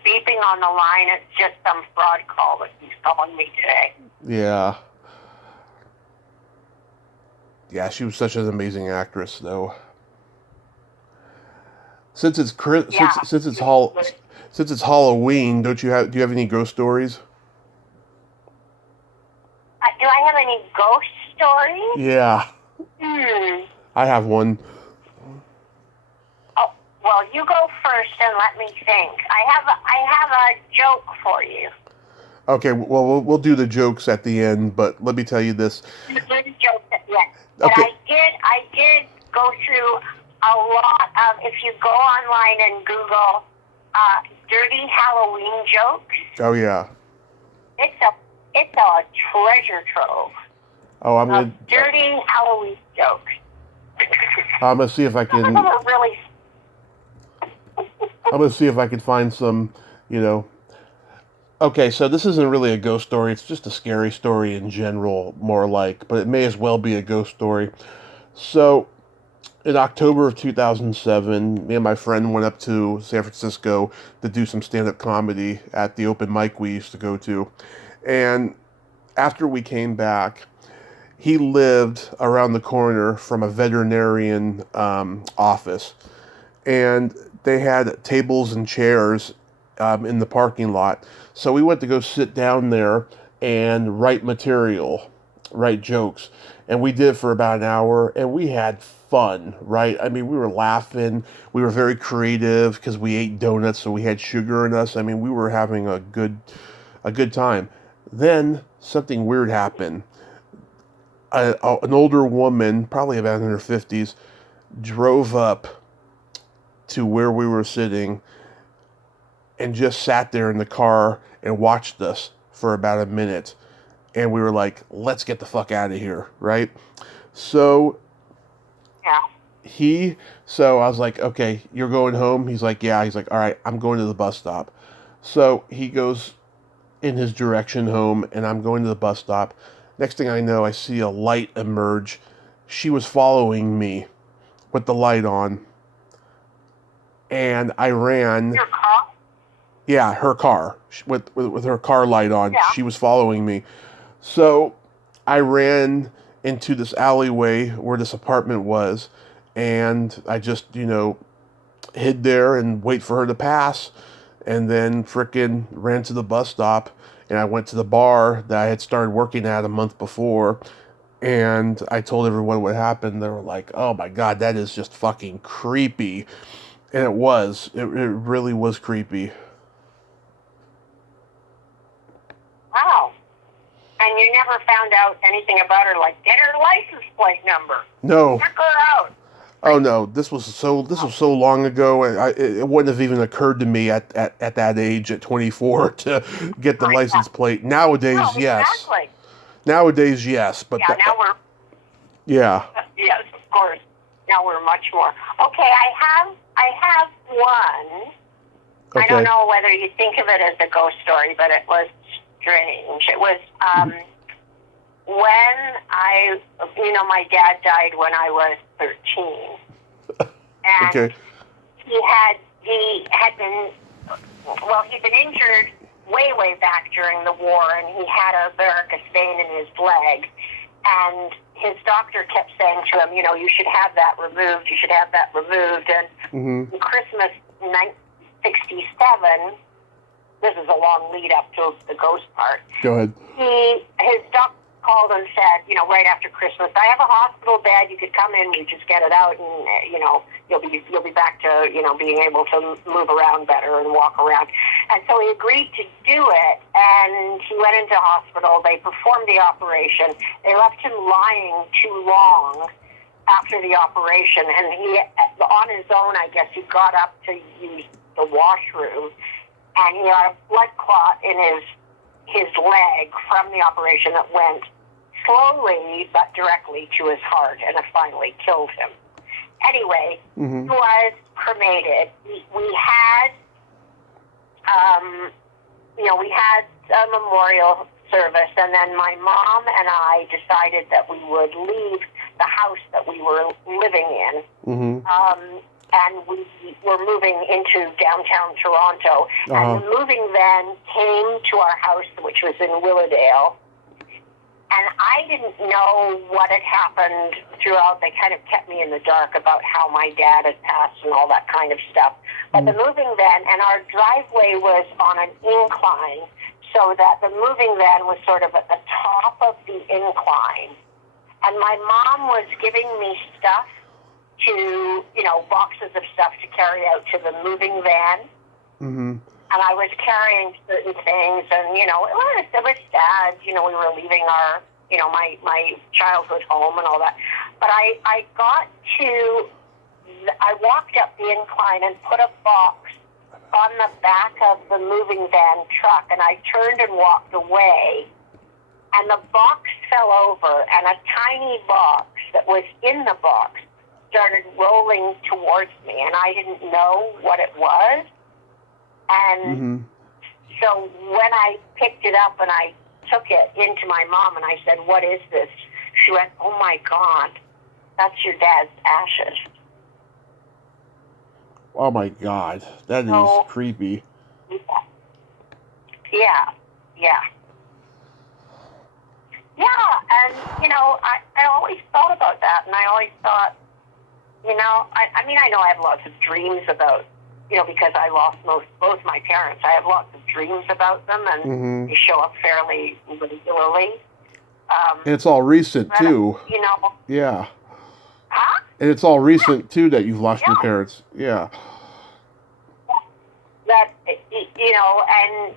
beeping on the line, it's just some fraud call that he's calling me today. Yeah. Yeah, she was such an amazing actress, though. Since it's Halloween, do you have any ghost stories? Do I have any ghost stories? Yeah. I have one. Well, you go first and let me think. I have a joke for you. Okay, well, we'll do the jokes at the end, but let me tell you this. Do the jokes at the end. But Okay. I did go through a lot of, if you go online and Google dirty Halloween jokes. Oh, yeah. It's a treasure trove. Oh, I'm gonna dirty Halloween jokes. I'm gonna see if I can. Really. I'm gonna see if I can find some, Okay, so this isn't really a ghost story. It's just a scary story in general, more like, but it may as well be a ghost story. So, in October of 2007, me and my friend went up to San Francisco to do some stand-up comedy at the open mic we used to go to. And after we came back, he lived around the corner from a veterinarian office. And they had tables and chairs in the parking lot. So we went to go sit down there and write material, write jokes. And we did it for about an hour, and we had fun, right? I mean, we were laughing. We were very creative because we ate donuts, so we had sugar in us. I mean, we were having a good time. Then something weird happened. An older woman, probably about in her 50s, drove up to where we were sitting and just sat there in the car and watched us for about a minute. And we were like, let's get the fuck out of here, right? So I was like, okay, you're going home? He's like, yeah. He's like, all right, I'm going to the bus stop. So he goes in his direction home, and I'm going to the bus stop. Next thing I know, I see a light emerge. She was following me with the light on. And I ran. Your car? Yeah, her car. With her car light on. Yeah. She was following me. So I ran into this alleyway where this apartment was. And I just, hid there and wait for her to pass. And then frickin' ran to the bus stop. And I went to the bar that I had started working at a month before. And I told everyone what happened. They were like, oh my God, that is just fucking creepy. And it was. It really was creepy. Wow. And you never never found out anything about her, like, get her license plate number. No. Check her out. Oh no, this was so long ago, and it wouldn't have even occurred to me at that age, at 24, to get the license plate. Nowadays, No, yes. exactly. Nowadays, yes, but Yeah, now we're... Yeah. Yes, of course. Now we're much more. Okay, I have one. Okay. I don't know whether you think of it as a ghost story, but it was strange. It was when my dad died when I was 13. And Okay. he'd been injured way back during the war, and he had a varicose vein in his leg. And his doctor kept saying to him, you should have that removed, you should have that removed. And Christmas 1967, this is a long lead up to the ghost part. Go ahead. His doctor called and said, right after Christmas, I have a hospital bed, you could come in, we just get it out, and, you'll be back to, being able to move around better and walk around. And so he agreed to do it, and he went into hospital. They performed the operation. They left him lying too long after the operation, and he, on his own, I guess, he got up to use the washroom, and he had a blood clot in his leg from the operation that went slowly but directly to his heart, and it finally killed him. Anyway, he was cremated. We had a memorial service, and then my mom and I decided that we would leave the house that we were living in. And we were moving into downtown Toronto. And the moving van came to our house, which was in Willowdale. And I didn't know what had happened throughout. They kind of kept me in the dark about how my dad had passed and all that kind of stuff. But the moving van, and our driveway was on an incline, so that the moving van was sort of at the top of the incline. And my mom was giving me stuff to, boxes of stuff to carry out to the moving van. And I was carrying certain things, and, it was sad. We were leaving our, my childhood home and all that. But I walked up the incline and put a box on the back of the moving van truck, and I turned and walked away, and the box fell over, and a tiny box that was in the box started rolling towards me, and I didn't know what it was. And so when I picked it up and I took it into my mom and I said, "What is this?" She went, "Oh my God, that's your dad's ashes." Oh my God, that is creepy. Yeah. And, I always thought about that, and I always thought, I know I have lots of dreams about, because I lost both my parents. I have lots of dreams about them, and they show up fairly regularly. And it's all recent, too. Yeah. Huh? And it's all recent, too, that you've lost your parents. Yeah. That, and,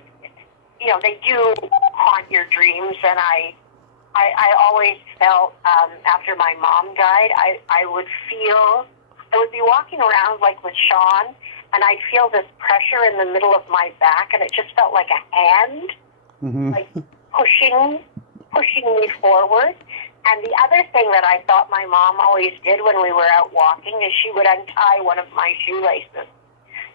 they do haunt your dreams, and I always felt, after my mom died, I would be walking around, like, with Sean, and I'd feel this pressure in the middle of my back, and it just felt like a hand, like, pushing me forward. And the other thing that I thought my mom always did when we were out walking is she would untie one of my shoelaces.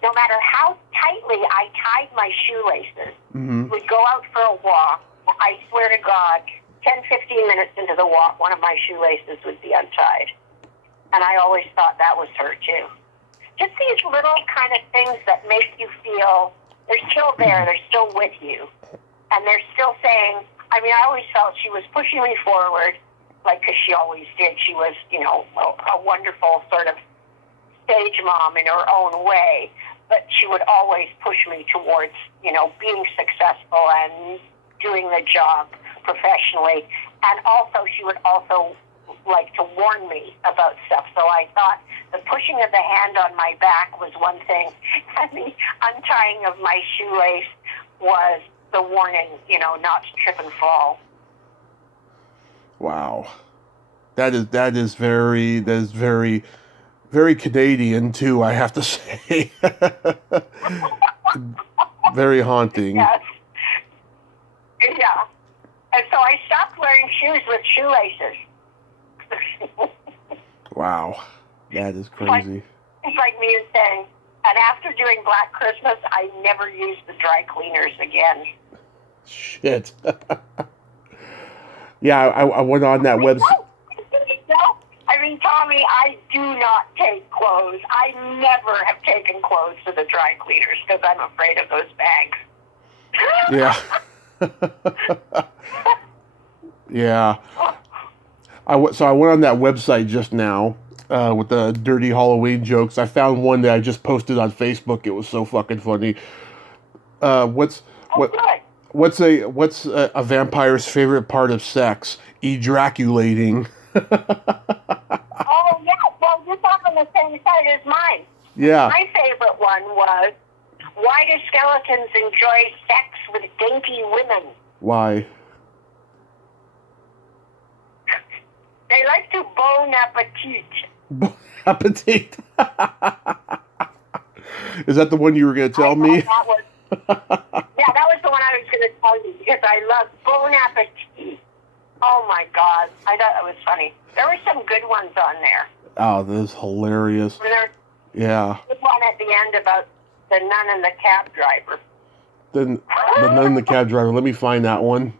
No matter how tightly I tied my shoelaces, we'd go out for a walk. I swear to God, 10, 15 minutes into the walk, one of my shoelaces would be untied. And I always thought that was her, too. Just these little kind of things that make you feel they're still there, they're still with you. And they're still saying, I always felt she was pushing me forward, like, because she always did. She was, a wonderful sort of stage mom in her own way. But she would always push me towards, being successful and doing the job professionally. And also, she would also like to warn me about stuff. So I thought the pushing of the hand on my back was one thing, and the untying of my shoelace was the warning, not to trip and fall. Wow. That is very very Canadian too, I have to say. Very haunting. Yes. Yeah. And so I stopped wearing shoes with shoelaces. Wow. That is crazy. It's like me saying, and after doing Black Christmas, I never used the dry cleaners again. Shit. Yeah, I went on that website. No, I mean, Tommy, I do not take clothes. I never have taken clothes to the dry cleaners because I'm afraid of those bags. Yeah. Yeah. So I went on that website just now with the dirty Halloween jokes. I found one that I just posted on Facebook. It was so fucking funny. What's a vampire's favorite part of sex? Ejaculating. Oh, yeah. Well, you're on the same side as mine. Yeah. My favorite one was, why do skeletons enjoy sex with dainty women? Why? They like to bon appetit. Bon appetit. Is that the one you were going to tell me? That was, yeah, that was the one I was going to tell you because I love bon appetit. Oh my God, I thought that was funny. There were some good ones on there. Oh, this is hilarious. And there's Yeah. a good one at the end about the nun and the cab driver. The nun and the cab driver. Let me find that one.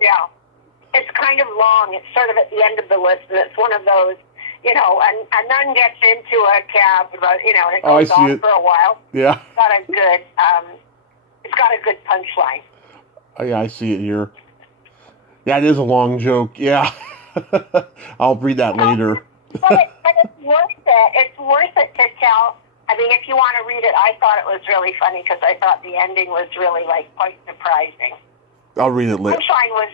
Yeah. It's kind of long. It's sort of at the end of the list, and it's one of those, and a nun gets into a cab, and it goes on for a while. Yeah. It's got a good punchline. Oh, yeah, I see it here. That is a long joke. Yeah. I'll read that later. But it's worth it. It's worth it to tell. I mean, if you want to read it, I thought it was really funny because I thought the ending was really, quite surprising. I'll read it later. Punchline was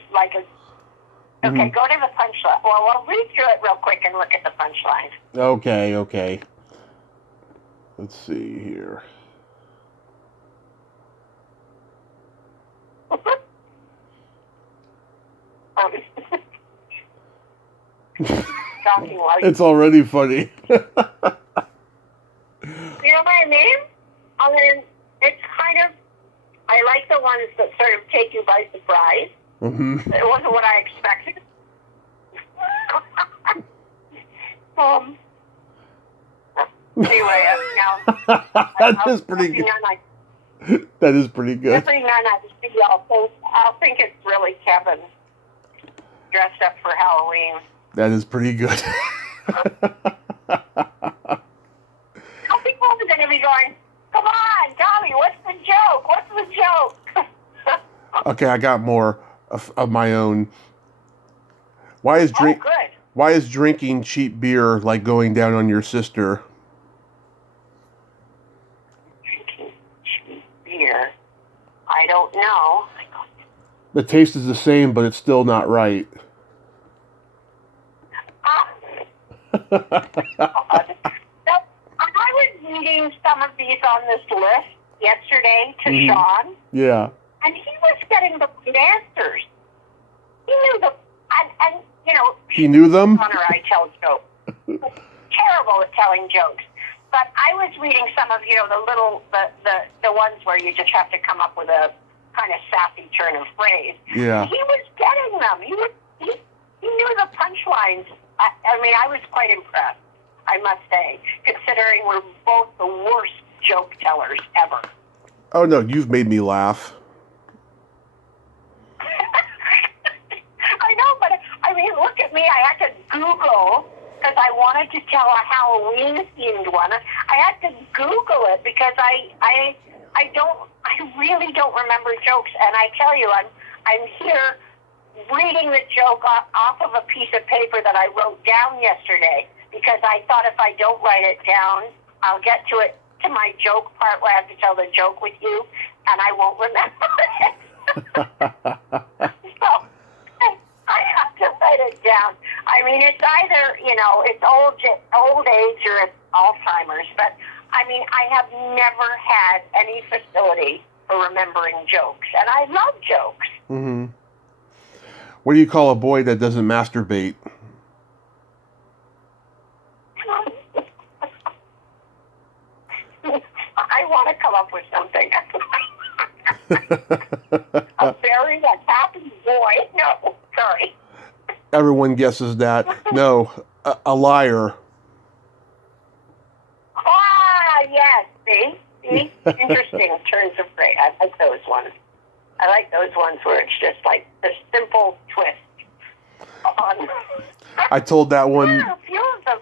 okay, go to the punchline. Well, we'll read through it real quick and look at the punchline. Okay. Let's see here. Talking while It's already funny. You know what I mean? I mean, it's kind of, I like the ones that sort of take you by surprise. Mm-hmm. It wasn't what I expected. Anyway, that is pretty good. That is pretty good. Every nun I see, I'll think it's really Kevin dressed up for Halloween. That is pretty good. People are going to be going, come on, Tommy, what's the joke? What's the joke? Okay, I got more of my own. Why is drinking cheap beer like going down on your sister? Drinking cheap beer? I don't know. The taste is the same, but it's still not right. I was reading some of these on this list yesterday to Sean. Yeah. And he was getting the good answers. He knew He knew them? I tell jokes. Terrible at telling jokes. But I was reading some of, the ones where you just have to come up with a kind of sassy turn of phrase. Yeah. He was getting them. He knew the punchlines. I mean, I was quite impressed, I must say, considering we're both the worst joke tellers ever. Oh, no, you've made me laugh. I know, but, I mean, look at me. I had to Google, because I wanted to tell a Halloween-themed one. I had to Google it, because I really don't remember jokes, and I tell you, I'm here reading the joke off of a piece of paper that I wrote down yesterday because I thought if I don't write it down, I'll get to my joke part where I have to tell the joke with you, and I won't remember it. So I have to write it down. I mean, it's either, it's old age or it's Alzheimer's, but I mean, I have never had any facility for remembering jokes, and I love jokes. Mm-hmm. What do you call a boy that doesn't masturbate? I want to come up with something. A very happy boy. No, sorry. Everyone guesses that. No, a liar. Ah, yes. See? Interesting turns of phrase. I like those ones. I like those ones where it's just like the simple twist on. I told that one. A few of them.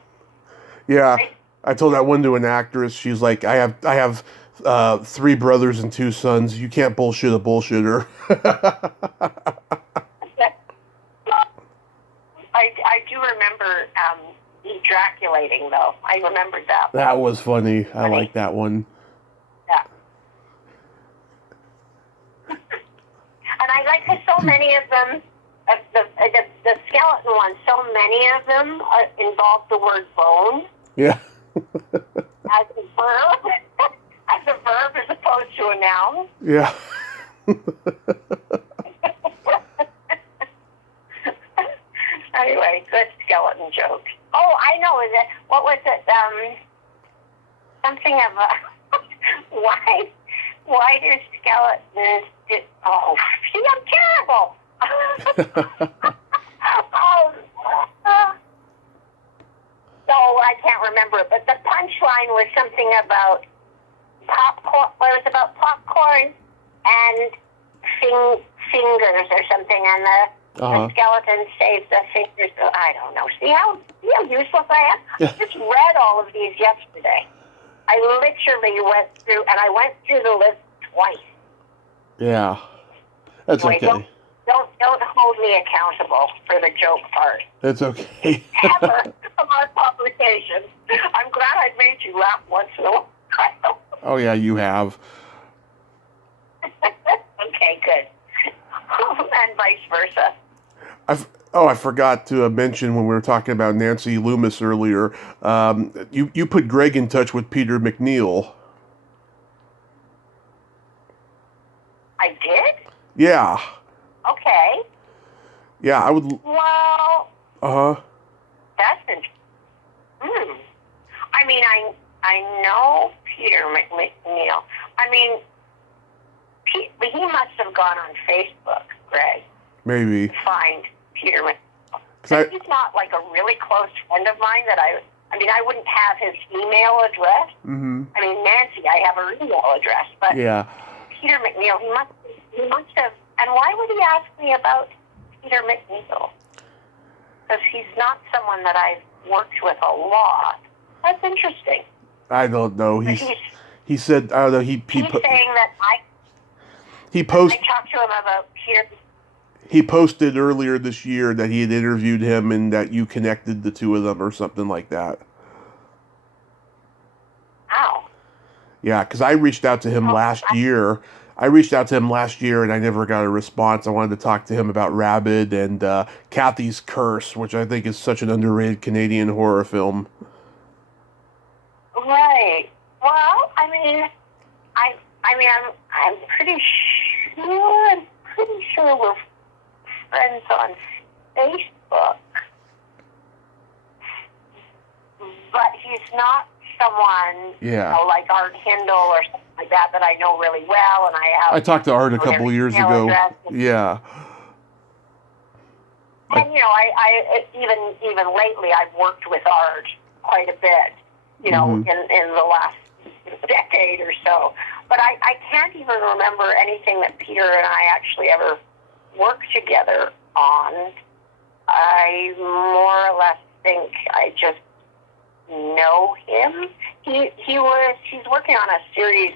Yeah, I told that one to an actress. She's like, I have 3 brothers and 2 sons. You can't bullshit a bullshitter. I do remember ejaculating, though. I remembered that. That was funny. I like that one. Yeah. And I like that so many of them, the skeleton ones, so many of them involve the word bone. Yeah. As a verb as opposed to a noun. Yeah. Anyway, good skeleton joke. Oh, I know. What was it? Something of why do skeletons? Oh, see, I'm terrible. No, I can't remember it. But the punchline was something about popcorn. Well, it was about popcorn and fingers or something, and the skeleton saves the fingers. I don't know. See how useless I am? I just read all of these yesterday. I literally went through the list twice. Yeah, that's anyway, okay. Don't hold me accountable for the joke part. That's okay. Ever from our publication. I'm glad I made you laugh once in a while. Oh yeah, you have. Okay, good. And vice versa. I forgot to mention when we were talking about Nancy Loomis earlier. You put Greg in touch with Peter McNeil. I did? Yeah. Okay. Yeah, I would. Well. That's interesting. I mean, I know Peter McNeil. I mean, he must have gone on Facebook, Greg. Maybe. To find Peter McNeil. He's not like a really close friend of mine that I wouldn't have his email address. Mm-hmm. I mean, Nancy, I have her email address, but yeah. Peter McNeil, he must have. And why would he ask me about Peter McNeil? Because he's not someone that I've worked with a lot. That's interesting. I don't know. He said, I don't know. He's saying that I talked to him about Peter. He posted earlier this year that he had interviewed him and that you connected the two of them or something like that. Wow. Yeah, because I reached out to him last year. And I never got a response. I wanted to talk to him about Rabid and Kathy's Curse, which I think is such an underrated Canadian horror film. Right. Well, I'm pretty sure we're friends on Facebook, but he's not someone, like Art Hindle or something like that I know really well, and I talked to Art a couple years ago. Yeah. And I even lately I've worked with Art quite a bit, in the last decade or so. But I can't even remember anything that Peter and I actually ever worked together on. I more or less think I just know him. He's working on a series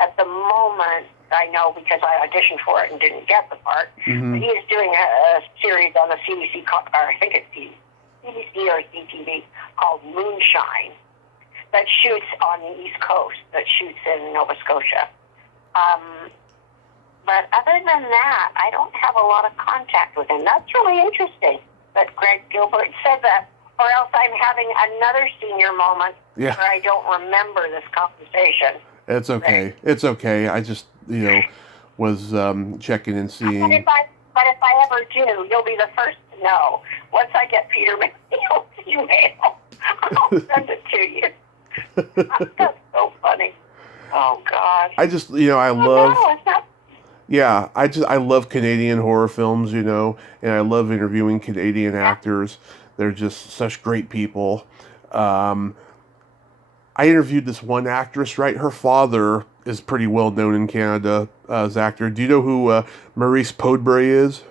at the moment, I know, because I auditioned for it and didn't get the part. Mm-hmm. But he is doing a series on the CBC, or I think it's CBC or CTV, called Moonshine, that shoots on the East Coast, that shoots in Nova Scotia. But other than that, I don't have a lot of contact with him. That's really interesting that Greg Gilbert said that, or else I'm having another senior moment where I don't remember this conversation. It's okay. Right? It's okay. I just, was checking and seeing. But if I ever do, you'll be the first to know. Once I get Peter McNeil's email, I'll send it to you. That's so funny. Oh, God. I just, I love... No, it's not. Yeah, I love Canadian horror films, and I love interviewing Canadian actors. They're just such great people. I interviewed this one actress, right? Her father is pretty well known in Canada as actor. Do you know who Maurice Podbury is?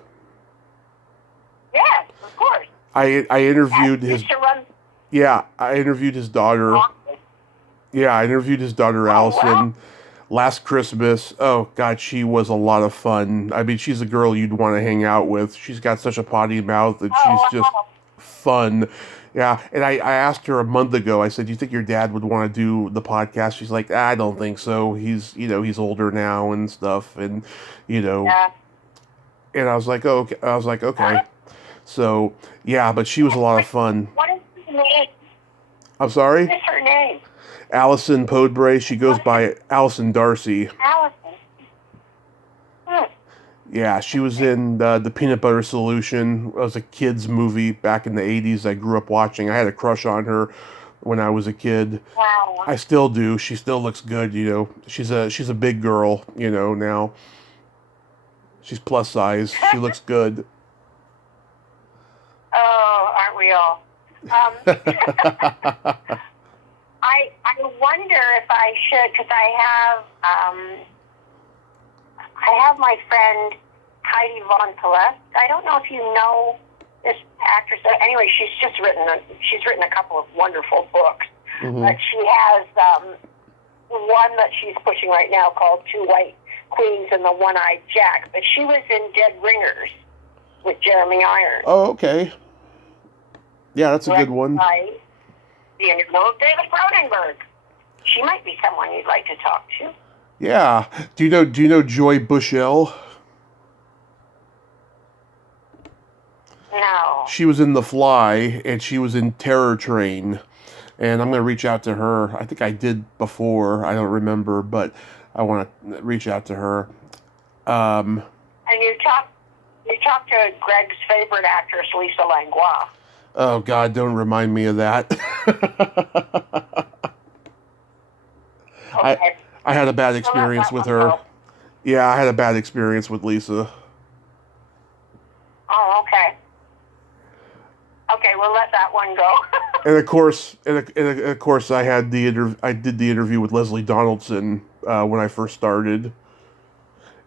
Yes, of course. I interviewed his... Yeah, I interviewed his daughter. Yeah, I interviewed his daughter, Allison, wow. last Christmas. Oh, God, she was a lot of fun. I mean, she's a girl you'd want to hang out with. She's got such a potty mouth, and she's just fun. Yeah, and I asked her a month ago, I said, do you think your dad would want to do the podcast? She's like, I don't think so. He's older now and stuff, and, Yeah. And I was like, oh, okay. So, yeah, but she was a lot of fun. What is her name? I'm sorry? What is her name? Allison Podbury. She goes by Allison Darcy. Allison. Yeah, she was in the Peanut Butter Solution. It was a kid's movie back in the 80s I grew up watching. I had a crush on her when I was a kid. Wow. I still do. She still looks good, She's a big girl, now. She's plus size. She looks good. Oh, aren't we all? I wonder if I should, because I have my friend Heidi Von Palest. I don't know if you know this actress. Anyway, she's written a couple of wonderful books. Mm-hmm. But she has one that she's pushing right now called Two White Queens and the One-Eyed Jack. But she was in Dead Ringers with Jeremy Irons. Oh, okay. Yeah, that's a good one. By the interview of David Cronenberg. She might be someone you'd like to talk to. Yeah. Do you know Joy Bushell? No. She was in The Fly, and she was in Terror Train. And I'm going to reach out to her. I think I did before. I don't remember, but I want to reach out to her. And you talked to Greg's favorite actress, Lisa Langlois. Oh, God, don't remind me of that. Okay. I had a bad experience with her. Go. Yeah, I had a bad experience with Lisa. Oh, okay. Okay, we'll let that one go. And of course, I did the interview with Leslie Donaldson when I first started.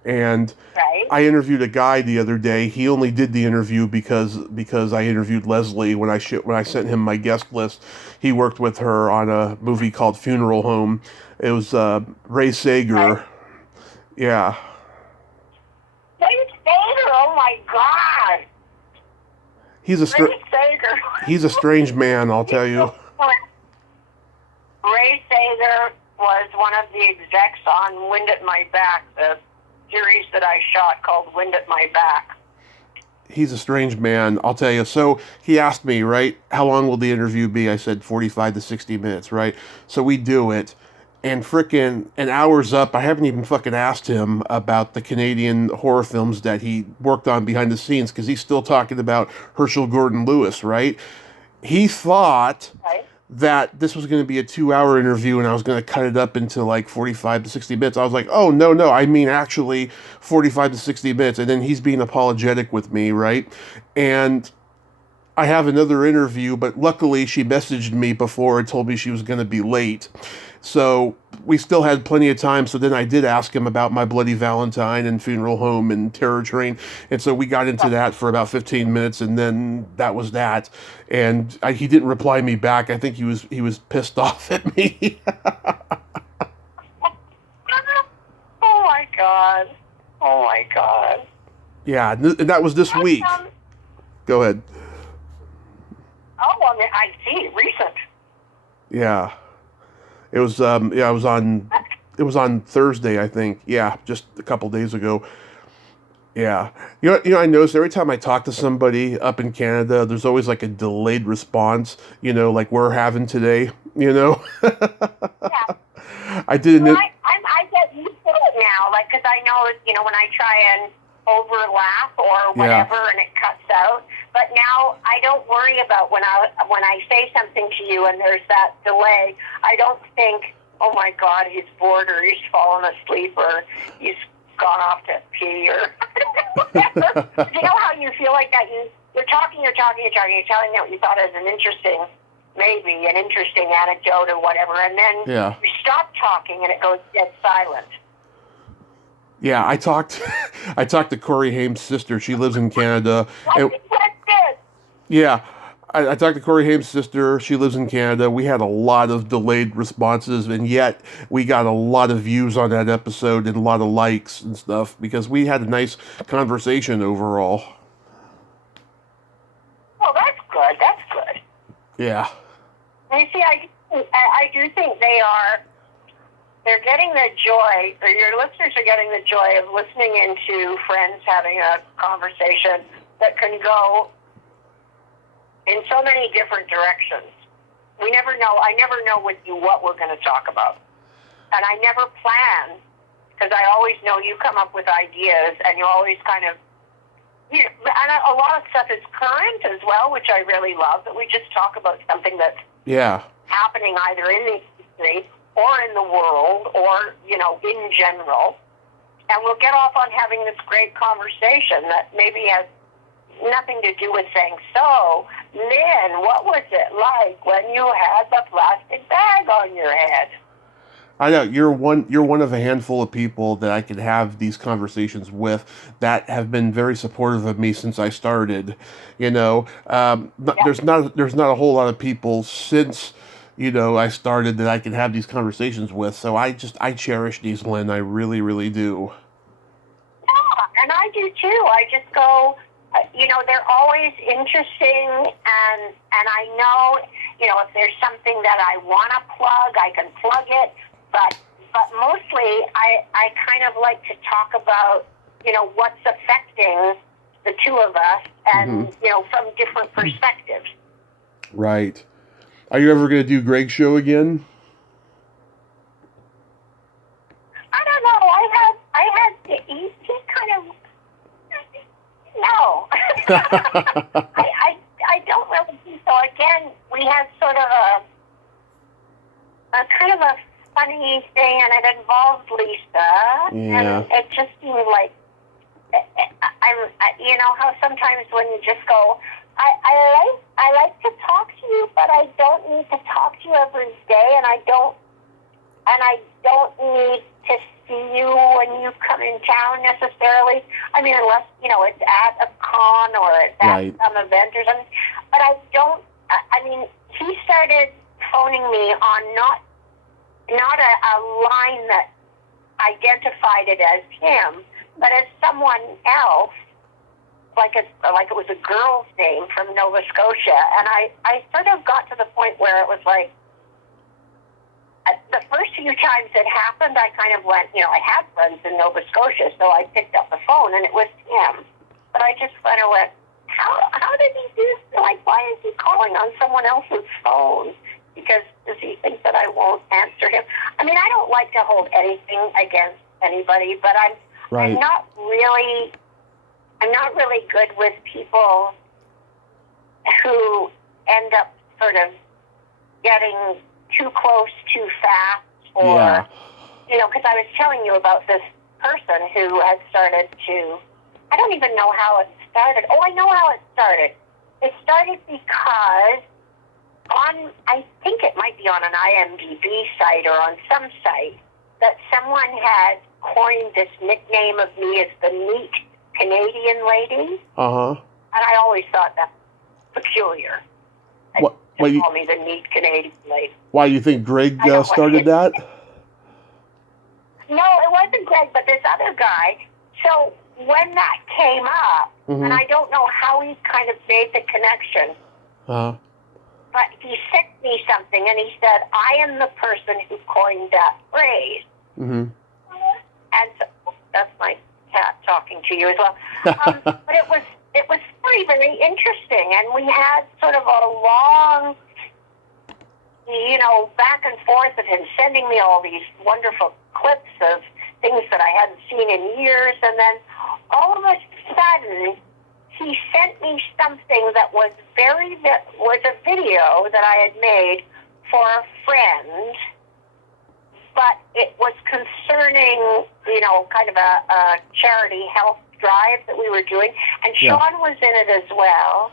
And right. I interviewed a guy the other day. He only did the interview because I interviewed Leslie when I sent him my guest list. He worked with her on a movie called Funeral Home. It was Ray Sager. Right. Yeah. Ray Sager, oh my God. He's a strange man, I'll tell you. Ray Sager was one of the execs on Wind at My Back, the series that I shot called Wind at My Back. He's a strange man, I'll tell you. So he asked me, right, how long will the interview be? I said 45 to 60 minutes, right? So we do it. And frickin' an hour's up. I haven't even fucking asked him about the Canadian horror films that he worked on behind the scenes, because he's still talking about Herschel Gordon Lewis, right? He thought that this was going to be a 2-hour interview and I was going to cut it up into like 45 to 60 minutes. I was like, oh, no, I mean actually 45 to 60 minutes. And then he's being apologetic with me, right? And I have another interview, but luckily she messaged me before and told me she was going to be late. So we still had plenty of time. So then I did ask him about My Bloody Valentine and Funeral Home and Terror Train. And so we got into that for about 15 minutes, and then that was that. And he didn't reply me back. I think he was pissed off at me. Oh my God. Yeah, and that was this week. Go ahead. Oh, well, I see. Recent. Yeah. It was it was on Thursday, I think. Yeah, just a couple days ago. Yeah. You know, I noticed every time I talk to somebody up in Canada, there's always like a delayed response, like we're having today, Yeah. I did I get used to it now, like, because I know, when I try and overlap or whatever, and it cuts out. But now I don't worry about when I say something to you and there's that delay. I don't think, oh my God, he's bored or he's fallen asleep or he's gone off to pee or whatever. You know how you feel like that? You're talking, you're telling me what you thought is an interesting anecdote or whatever, and then you stop talking and it goes dead silent. Yeah, I talked to Corey Haim's sister. She lives in Canada. Yeah, I talked to Corey Haim's sister. She lives in Canada. We had a lot of delayed responses, and yet we got a lot of views on that episode and a lot of likes and stuff because we had a nice conversation overall. Well, that's good. That's good. Yeah. You see, I do think they're getting the joy, or your listeners are getting the joy of listening into friends having a conversation that can go in so many different directions. We never know. I never know with you what we're going to talk about. And I never plan, because I always know you come up with ideas, and you always kind of, and a lot of stuff is current as well, which I really love, that we just talk about something that's happening either in the industry or in the world or, in general. And we'll get off on having this great conversation that maybe has nothing to do with saying, so, Lynn, what was it like when you had the plastic bag on your head? I know you're one of a handful of people that I could have these conversations with that have been very supportive of me since I started. There's not a whole lot of people since I started that I can have these conversations with. So I cherish these, Lynn. I really, really do. Yeah, and I do too. I just go, they're always interesting, and I know, if there's something that I want to plug, I can plug it. But mostly, I kind of like to talk about, what's affecting the two of us, and from different perspectives. Right. Are you ever going to do Greg's show again? I don't know. I had he kind of no. I don't really think so. Again, we had sort of a kind of a funny thing, and it involved Lisa, and it just seemed like how sometimes when you just go, I like to talk to you, but I don't need to talk to you every day, and I don't need to see you when you come in town necessarily. I mean, unless it's at a con or it's at some event or something. But I don't. I mean, he started phoning me on not a line that identified it as him, but as someone else, like it was a girl's name from Nova Scotia. And I sort of got to the point where it was like, the first few times it happened, I kind of went, I had friends in Nova Scotia, so I picked up the phone, and it was him. But I just kind of went, how did he do this? Like, why is he calling on someone else's phone? Because does he think that I won't answer him? I mean, I don't like to hold anything against anybody, but I'm not really good with people who end up sort of getting too close too fast, or because I was telling you about this person who had started to, I don't even know how it started. Oh, I know how it started. It started because I think it might be on an IMDb site or on some site, that someone had coined this nickname of me as the neat Canadian lady. And I always thought that peculiar. Call me the neat Canadian lady. Why, you think Greg started that? No, it wasn't Greg, but this other guy. So when that came up, and I don't know how he kind of made the connection, but he sent me something, and he said, I am the person who coined that phrase. And so, that's my cat talking to you as well. But it was very, very interesting, and we had sort of a long, back and forth of him sending me all these wonderful clips of things that I hadn't seen in years. And then all of a sudden, he sent me something that was a video that I had made for a friend, but it was concerning, kind of a charity health drive that we were doing, and Sean was in it as well.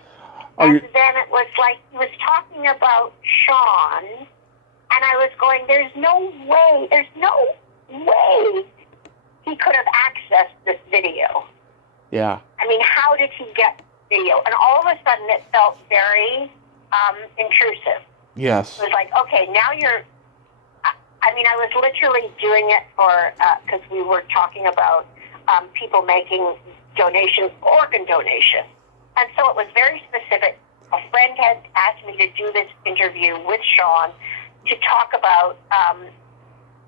And then it was like he was talking about Sean, and I was going, there's no way he could have accessed this video. Yeah. I mean, how did he get video? And all of a sudden it felt very intrusive. Yes. It was like, okay, now you're... I was literally doing it for, because we were talking about people making organ donation. And so it was very specific. A friend had asked me to do this interview with Sean to talk about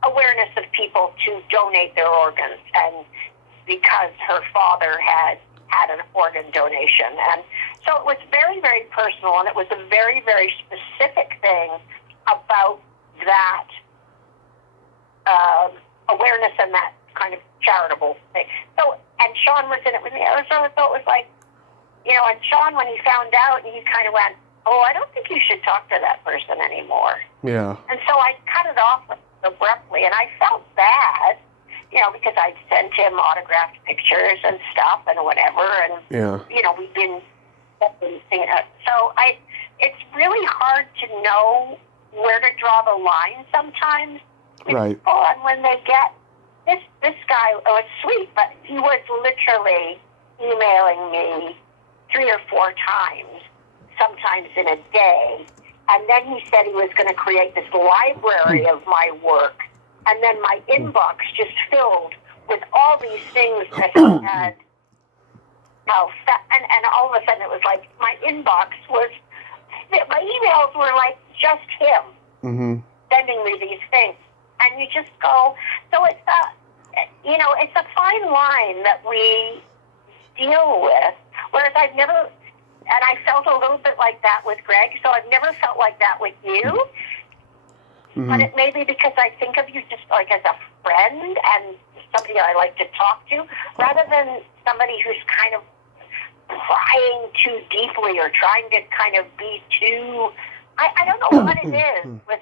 awareness of people to donate their organs, and because her father had an organ donation. And so it was very, very personal, and it was a very, very specific thing about that awareness and that kind of charitable thing. So, and Sean was in it with me. So it was like, and Sean, when he found out, he kind of went, I don't think you should talk to that person anymore. Yeah. And so I cut it off abruptly, and I felt bad, because I'd sent him autographed pictures and stuff and whatever, and, we've been, so it's really hard to know where to draw the line sometimes. Right. And when they get, this guy was sweet, but he was literally emailing me 3 or 4 times, sometimes in a day. And then he said he was going to create this library of my work. And then my inbox just filled with all these things that he had. And all of a sudden it was like my inbox was, my emails were like just him sending me these things. And you just go, so it's a fine line that we deal with. Whereas I've never, and I felt a little bit like that with Greg, so I've never felt like that with you. Mm-hmm. But it may be because I think of you just like as a friend and somebody I like to talk to, rather than somebody who's kind of prying too deeply or trying to kind of be too, I don't know what it is with,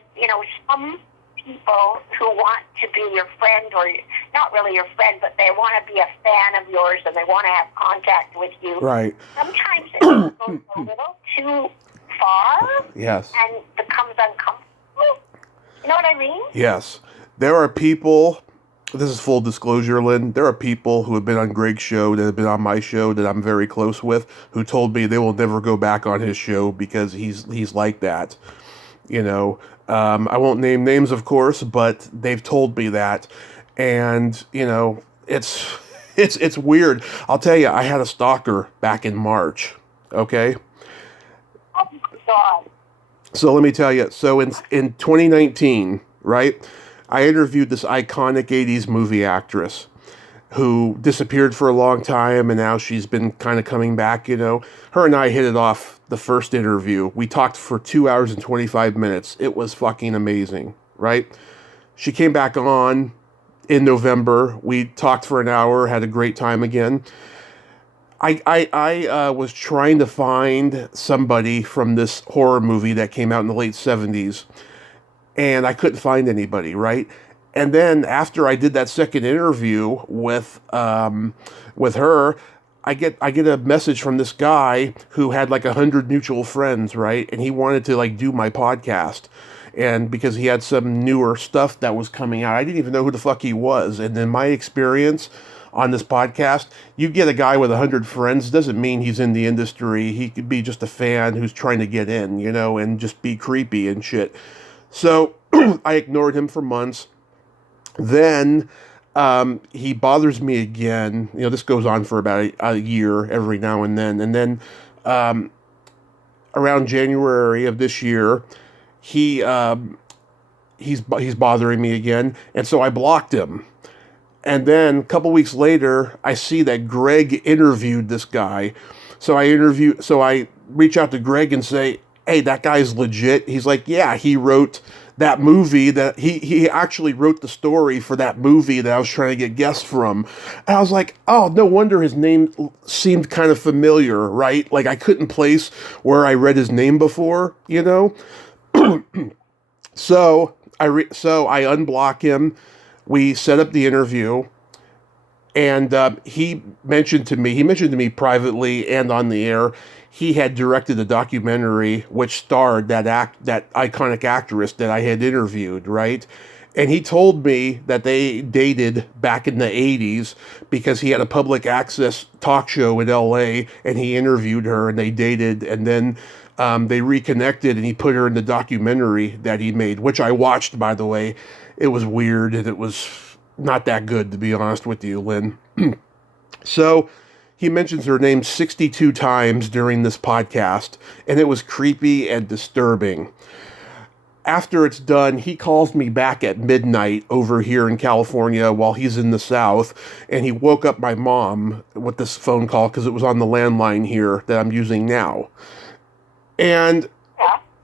some people who want to be your friend, or not really your friend, but they want to be a fan of yours and they want to have contact with you. Right. Sometimes it goes a little too far. Yes. And becomes uncomfortable. You know what I mean? Yes. There are people, this is full disclosure, Lynn, there are people who have been on Greg's show, that have been on my show, that I'm very close with, who told me they will never go back on his show because he's like that. I won't name names, of course, but they've told me that. And, it's weird. I'll tell you, I had a stalker back in March, okay? Oh, my God. So let me tell you, so in 2019, right, I interviewed this iconic 80s movie actress who disappeared for a long time, and now she's been kind of coming back, Her and I hit it off the first interview. We talked for 2 hours and 25 minutes. It was fucking amazing, right? She came back on in November. We talked for an hour, had a great time again. I was trying to find somebody from this horror movie that came out in the late 70s, and I couldn't find anybody, right? And then after I did that second interview with her, I get a message from this guy who had like 100 mutual friends, right? And he wanted to like do my podcast, and because he had some newer stuff that was coming out, I didn't even know who the fuck he was. And in my experience on this podcast, you get a guy with 100 friends, doesn't mean he's in the industry. He could be just a fan who's trying to get in, and just be creepy and shit. So I ignored him for months. Then he bothers me again. This goes on for about a year every now and then. And then around January of this year, he's bothering me again. And so I blocked him. And then a couple weeks later, I see that Greg interviewed this guy. So I reach out to Greg and say, hey, that guy's legit. He's like, yeah, he wrote that movie that he actually wrote the story for that movie that I was trying to get guests from. And I was like, oh, no wonder his name seemed kind of familiar, right? Like I couldn't place where I read his name before, you know? So I unblock him. We set up the interview, and he mentioned to me privately and on the air, he had directed a documentary which starred that iconic actress that I had interviewed, right? And he told me that they dated back in the 80s because he had a public access talk show in LA and he interviewed her and they dated, and then they reconnected and he put her in the documentary that he made, which I watched, by the way. It was weird and it was not that good, to be honest with you, Lynn. So he mentions her name 62 times during this podcast, and it was creepy and disturbing. After it's done, he calls me back at midnight over here in California while he's in the South, and he woke up my mom with this phone call because it was on the landline here that I'm using now. And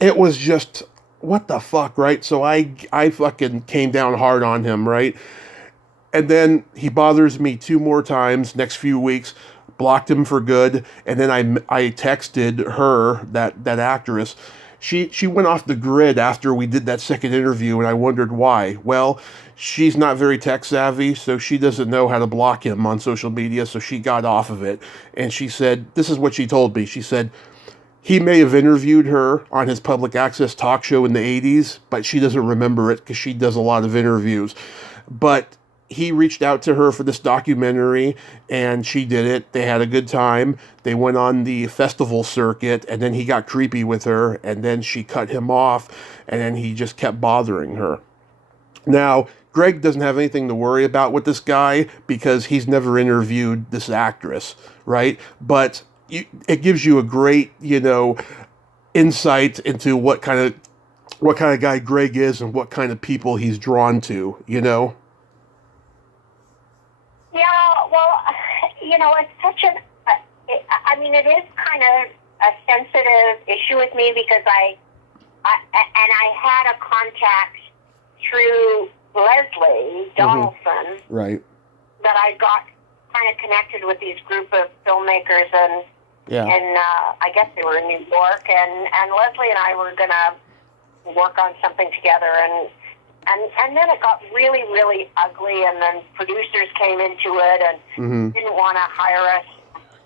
it was just, what the fuck, right? So I fucking came down hard on him, right? And then he bothers me 2 more times next few weeks, blocked him for good, and then I texted her, that actress. She went off the grid after we did that second interview, and I wondered why. Well, she's not very tech savvy, so she doesn't know how to block him on social media, so she got off of it. And she said, this is what she told me. She said, he may have interviewed her on his public access talk show in the 80s, but she doesn't remember it because she does a lot of interviews. But he reached out to her for this documentary, and she did it. They had a good time. They went on the festival circuit, and then he got creepy with her, and then she cut him off, and then he just kept bothering her. Now, Greg doesn't have anything to worry about with this guy because he's never interviewed this actress, right? But it gives you a great, insight into what kind of guy Greg is and what kind of people he's drawn to, Yeah, well, it's such it is kind of a sensitive issue with me because I had a contact through Leslie Donaldson, right? That I got kind of connected with these group of filmmakers, and I guess they were in New York, and Leslie and I were gonna work on something together, and then it got really, really ugly, and then producers came into it and didn't want to hire us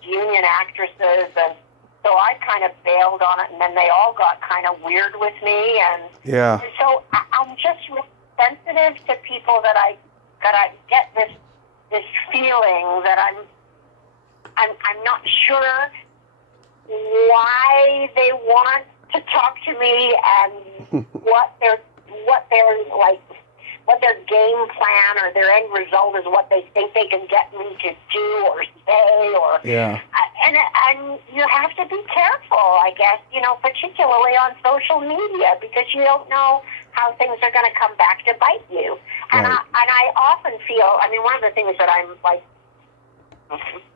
union actresses, and so I kind of bailed on it, and then they all got kind of weird with me, and so I'm just really sensitive to people that I get this feeling that I'm not sure why they want to talk to me and what their game plan or their end result is, what they think they can get me to do or say, or and you have to be careful, I guess, particularly on social media, because you don't know how things are going to come back to bite you. And I often feel, one of the things that I'm like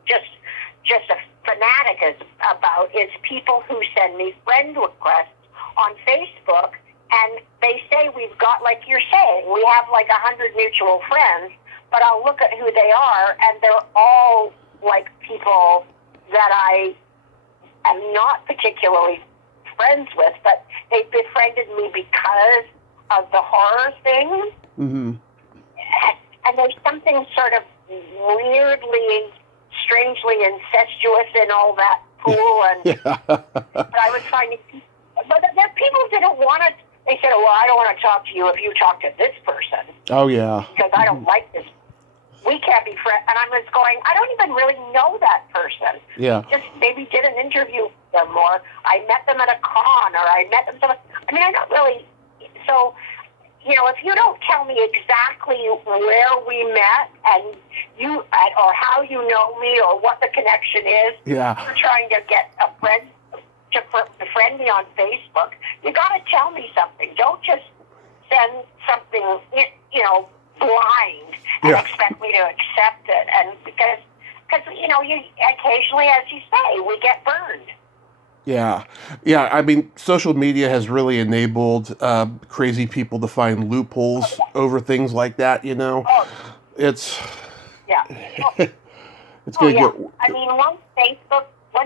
just a fanatic about is people who send me friend requests on Facebook, and they say we've got, like you're saying, we have like 100 mutual friends, but I'll look at who they are, and they're all like people that I am not particularly friends with, but they befriended me because of the horror thing. Mm-hmm. And there's something sort of weirdly, strangely incestuous in all that pool, and but I was trying to, but the people didn't want to. They said, well, I don't want to talk to you if you talk to this person. Oh, yeah. Because I don't like this. We can't be friends. And I was going, I don't even really know that person. Yeah. Just maybe did an interview with them, or I met them at a con, or I met them. I don't really. So, if you don't tell me exactly where we met and or how you know me or what the connection is, you're trying to get a friend to befriend me on Facebook, you got to tell me something. Don't just send something, blind and expect me to accept it. And because you occasionally, as you say, we get burned. Yeah. Yeah. I mean, social media has really enabled crazy people to find loopholes over things like that, you know? Oh, It's, yeah. it's Oh, going to yeah. get. I mean, once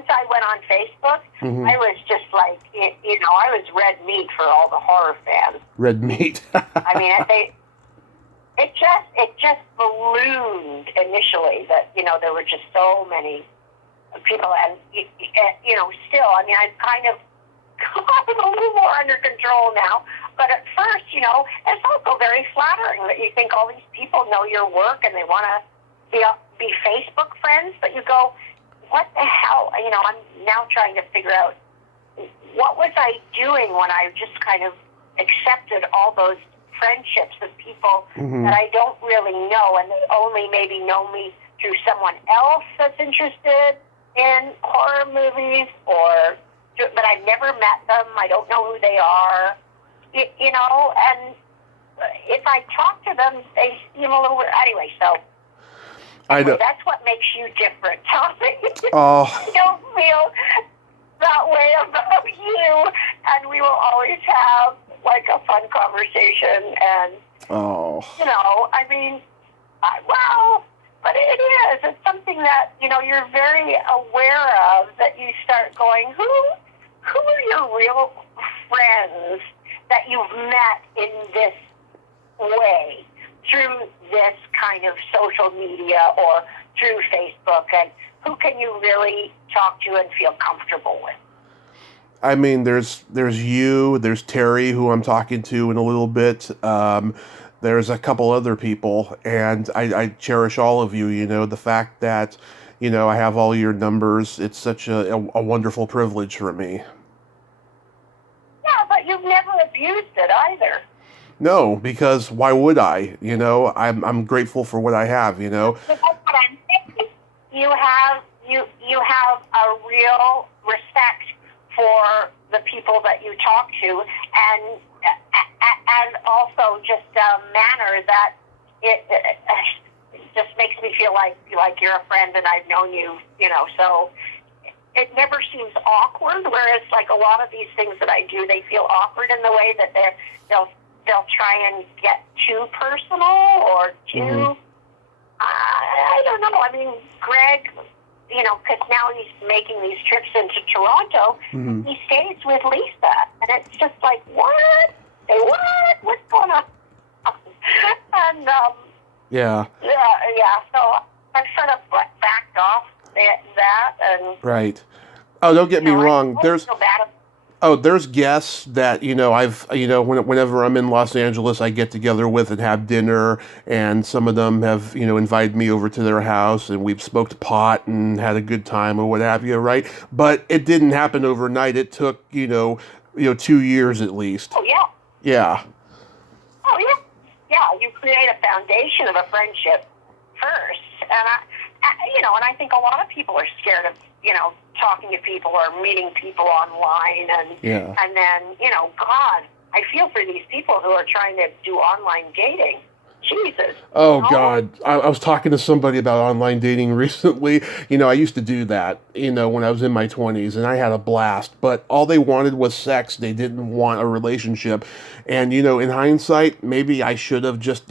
I went on Facebook, Mhm. I was just like, I was red meat for all the horror fans. Red meat. I mean, it just ballooned initially that, there were just so many people, and, still, I mean, I've kind of gotten a little more under control now, but at first, it's also very flattering that you think all these people know your work and they want to be Facebook friends, but you go, what the hell? I'm now trying to figure out what was I doing when I just kind of accepted all those friendships with people that I don't really know, and they only maybe know me through someone else that's interested in horror movies, but I've never met them. I don't know who they are, and if I talk to them, they seem a little weird. Anyway, so I know. that's what makes you different, Tommy. Oh. I don't feel that way about you, and we will always have like a fun conversation, and I mean, but it is. It's something that you're very aware of. That you start going, who are your real friends that you've met in this way through this kind of social media or through Facebook, and who can you really talk to and feel comfortable with? I mean, there's you, there's Terry, who I'm talking to in a little bit. There's a couple other people, and I cherish all of you. The fact that, I have all your numbers, it's such a wonderful privilege for me. Yeah, but you've never abused it either. No, because why would I? I'm grateful for what I have, That's what I'm saying. You have a real respect for the people that you talk to, and also just a manner that it just makes me feel like you're a friend and I've known you, so it never seems awkward, whereas like a lot of these things that I do, they feel awkward in the way that they'll try and get too personal or too, I don't know. I mean, Greg, because now he's making these trips into Toronto, he stays with Lisa, and it's just like, what? Say what? What's going on? And yeah. So I've sort of backed off that, and right. Oh, don't get me wrong. There's guests that whenever I'm in Los Angeles, I get together with and have dinner, and some of them have invited me over to their house, and we've smoked pot and had a good time or what have you, right? But it didn't happen overnight. It took 2 years at least. Oh yeah. Yeah. Oh yeah. Yeah, you create a foundation of a friendship first, and I think a lot of people are scared of talking to people or meeting people online, and then God, I feel for these people who are trying to do online dating. Jesus. Oh God, I was talking to somebody about online dating recently. I used to do that, when I was in my 20s, and I had a blast. But all they wanted was sex. They didn't want a relationship. And in hindsight, maybe I should have just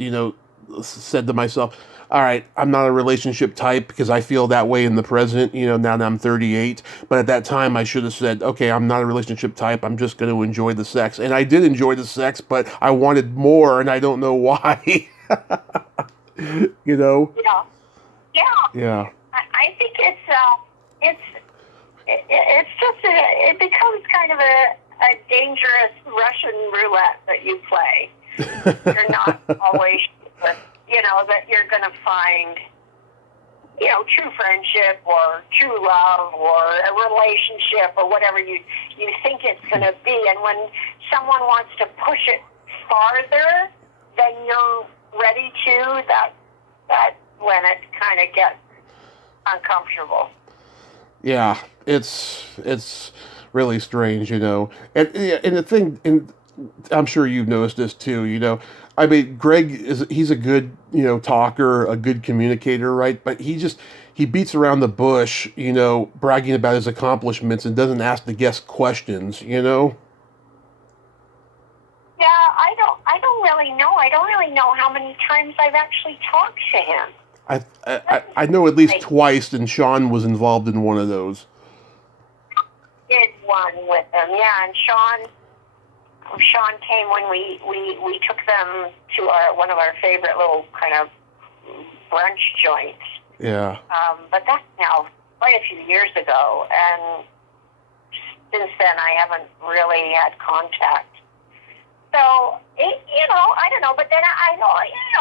said to myself, all right, I'm not a relationship type, because I feel that way in the present, now that I'm 38. But at that time, I should have said, okay, I'm not a relationship type. I'm just going to enjoy the sex. And I did enjoy the sex, but I wanted more, and I don't know why. Yeah. Yeah. I think it's just it becomes kind of a dangerous Russian roulette that you play. You're not always sure, that you're going to find, true friendship or true love or a relationship or whatever you think it's going to be. And when someone wants to push it farther than you're ready to, that's when it kind of gets uncomfortable. Yeah, it's really strange, and the thing, and I'm sure you've noticed this too, I mean, he's a good, talker, a good communicator, right? But he beats around the bush, bragging about his accomplishments and doesn't ask the guests questions, Yeah, I don't really know. I don't really know how many times I've actually talked to him. I know at least twice, and Sean was involved in one of those. Did one with him, yeah, and Sean came when we took them to one of our favorite little kind of brunch joints. Yeah. But that's now quite a few years ago, and since then I haven't really had contact. So, I don't know, but then I know,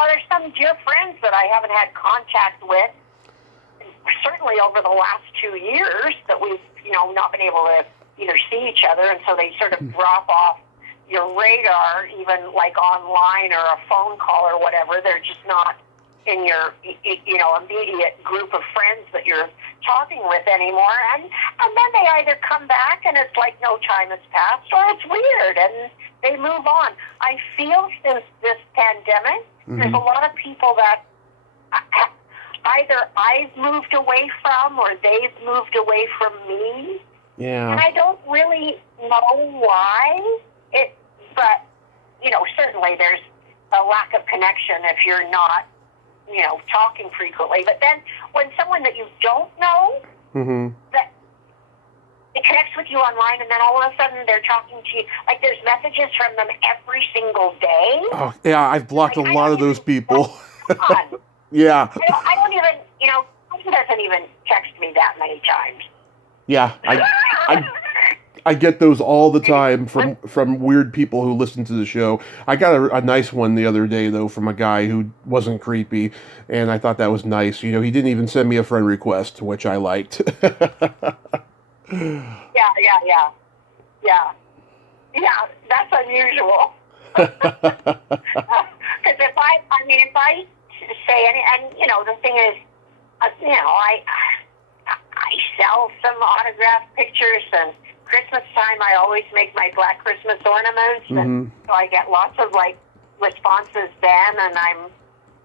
there's some dear friends that I haven't had contact with, certainly over the last 2 years, that we've, not been able to either see each other, and so they sort of drop off your radar, even like online or a phone call or whatever. They're just not in your, immediate group of friends that you're talking with anymore. And then they either come back and it's like no time has passed, or it's weird and they move on. I feel since this pandemic, there's a lot of people that either I've moved away from or they've moved away from me. Yeah. And I don't really know why. But, certainly there's a lack of connection if you're not, talking frequently. But then when someone that you don't know, that it connects with you online, and then all of a sudden they're talking to you, like there's messages from them every single day. Oh, yeah, I've blocked a lot of those people. Yeah. I don't even, he doesn't even text me that many times. Yeah, I get those all the time from weird people who listen to the show. I got a nice one the other day, though, from a guy who wasn't creepy, and I thought that was nice. He didn't even send me a friend request, which I liked. Yeah, that's unusual. Because if I say any, and the thing is, I sell some autographed pictures, and Christmas time I always make my Black Christmas ornaments, and so I get lots of responses then, and I'm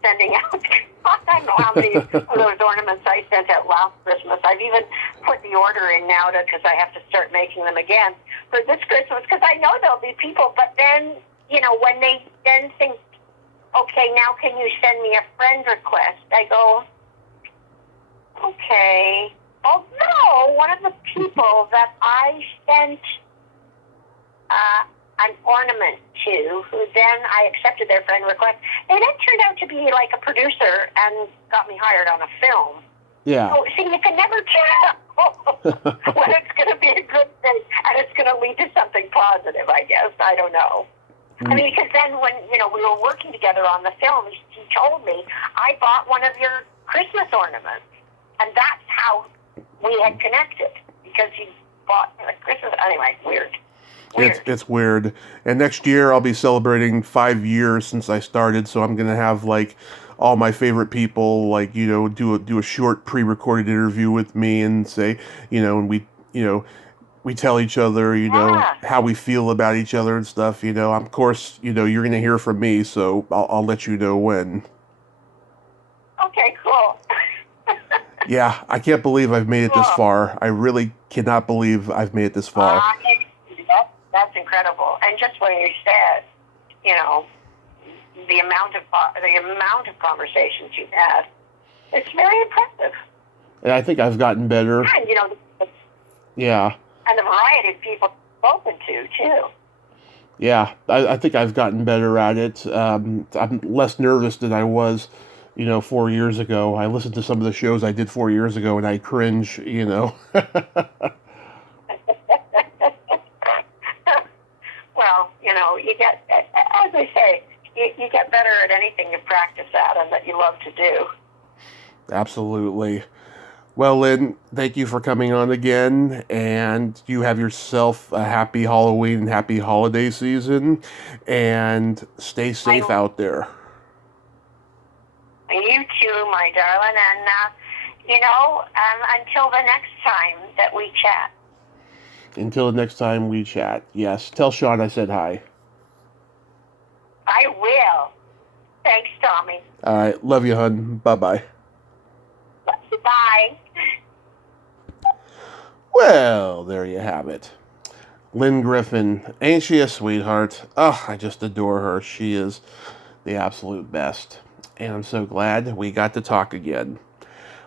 sending out. I don't know how many of those ornaments I sent out last Christmas. I've even put the order in now because I have to start making them again for this Christmas, because I know there'll be people. But then, when they then think, okay, now can you send me a friend request? I go, okay. Although one of the people that I sent an ornament to, who then I accepted their friend request, they then turned out to be like a producer and got me hired on a film. Yeah. So, see, you can never tell when it's going to be a good thing and it's going to lead to something positive, I guess. I don't know. I mean, because then when, we were working together on the film, he told me, I bought one of your Christmas ornaments. And that's how we had connected, because he bought Christmas. Anyway, weird. It's weird. And next year I'll be celebrating 5 years since I started, so I'm gonna have all my favorite people do a short pre-recorded interview with me and say, and we tell each other, how we feel about each other and stuff. Of course, you're gonna hear from me, so I'll let you know when. Okay, cool. Yeah, I can't believe I've made it this far. I really cannot believe I've made it this far. That's incredible. And just what you said, the amount of conversations you've had, it's very impressive. And I think I've gotten better. And, yeah. And the variety of people you've spoken to, too. Yeah, I think I've gotten better at it. I'm less nervous than I was 4 years ago. I listened to some of the shows I did 4 years ago, and I cringe, Well, you get, as they say, you get better at anything you practice at and that you love to do. Absolutely. Well, Lynn, thank you for coming on again, and you have yourself a happy Halloween and happy holiday season, and stay safe out there. You too, my darling, and, until the next time that we chat. Until the next time we chat, yes. Tell Sean I said hi. I will. Thanks, Tommy. All right. Love you, hun. Bye-bye. Bye. Well, there you have it. Lynne Griffin. Ain't she a sweetheart? Oh, I just adore her. She is the absolute best. And I'm so glad we got to talk again.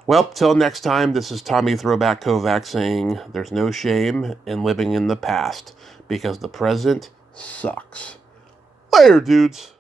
Well, till next time, this is Tommy Throwback Kovac saying there's no shame in living in the past because the present sucks. Later, dudes.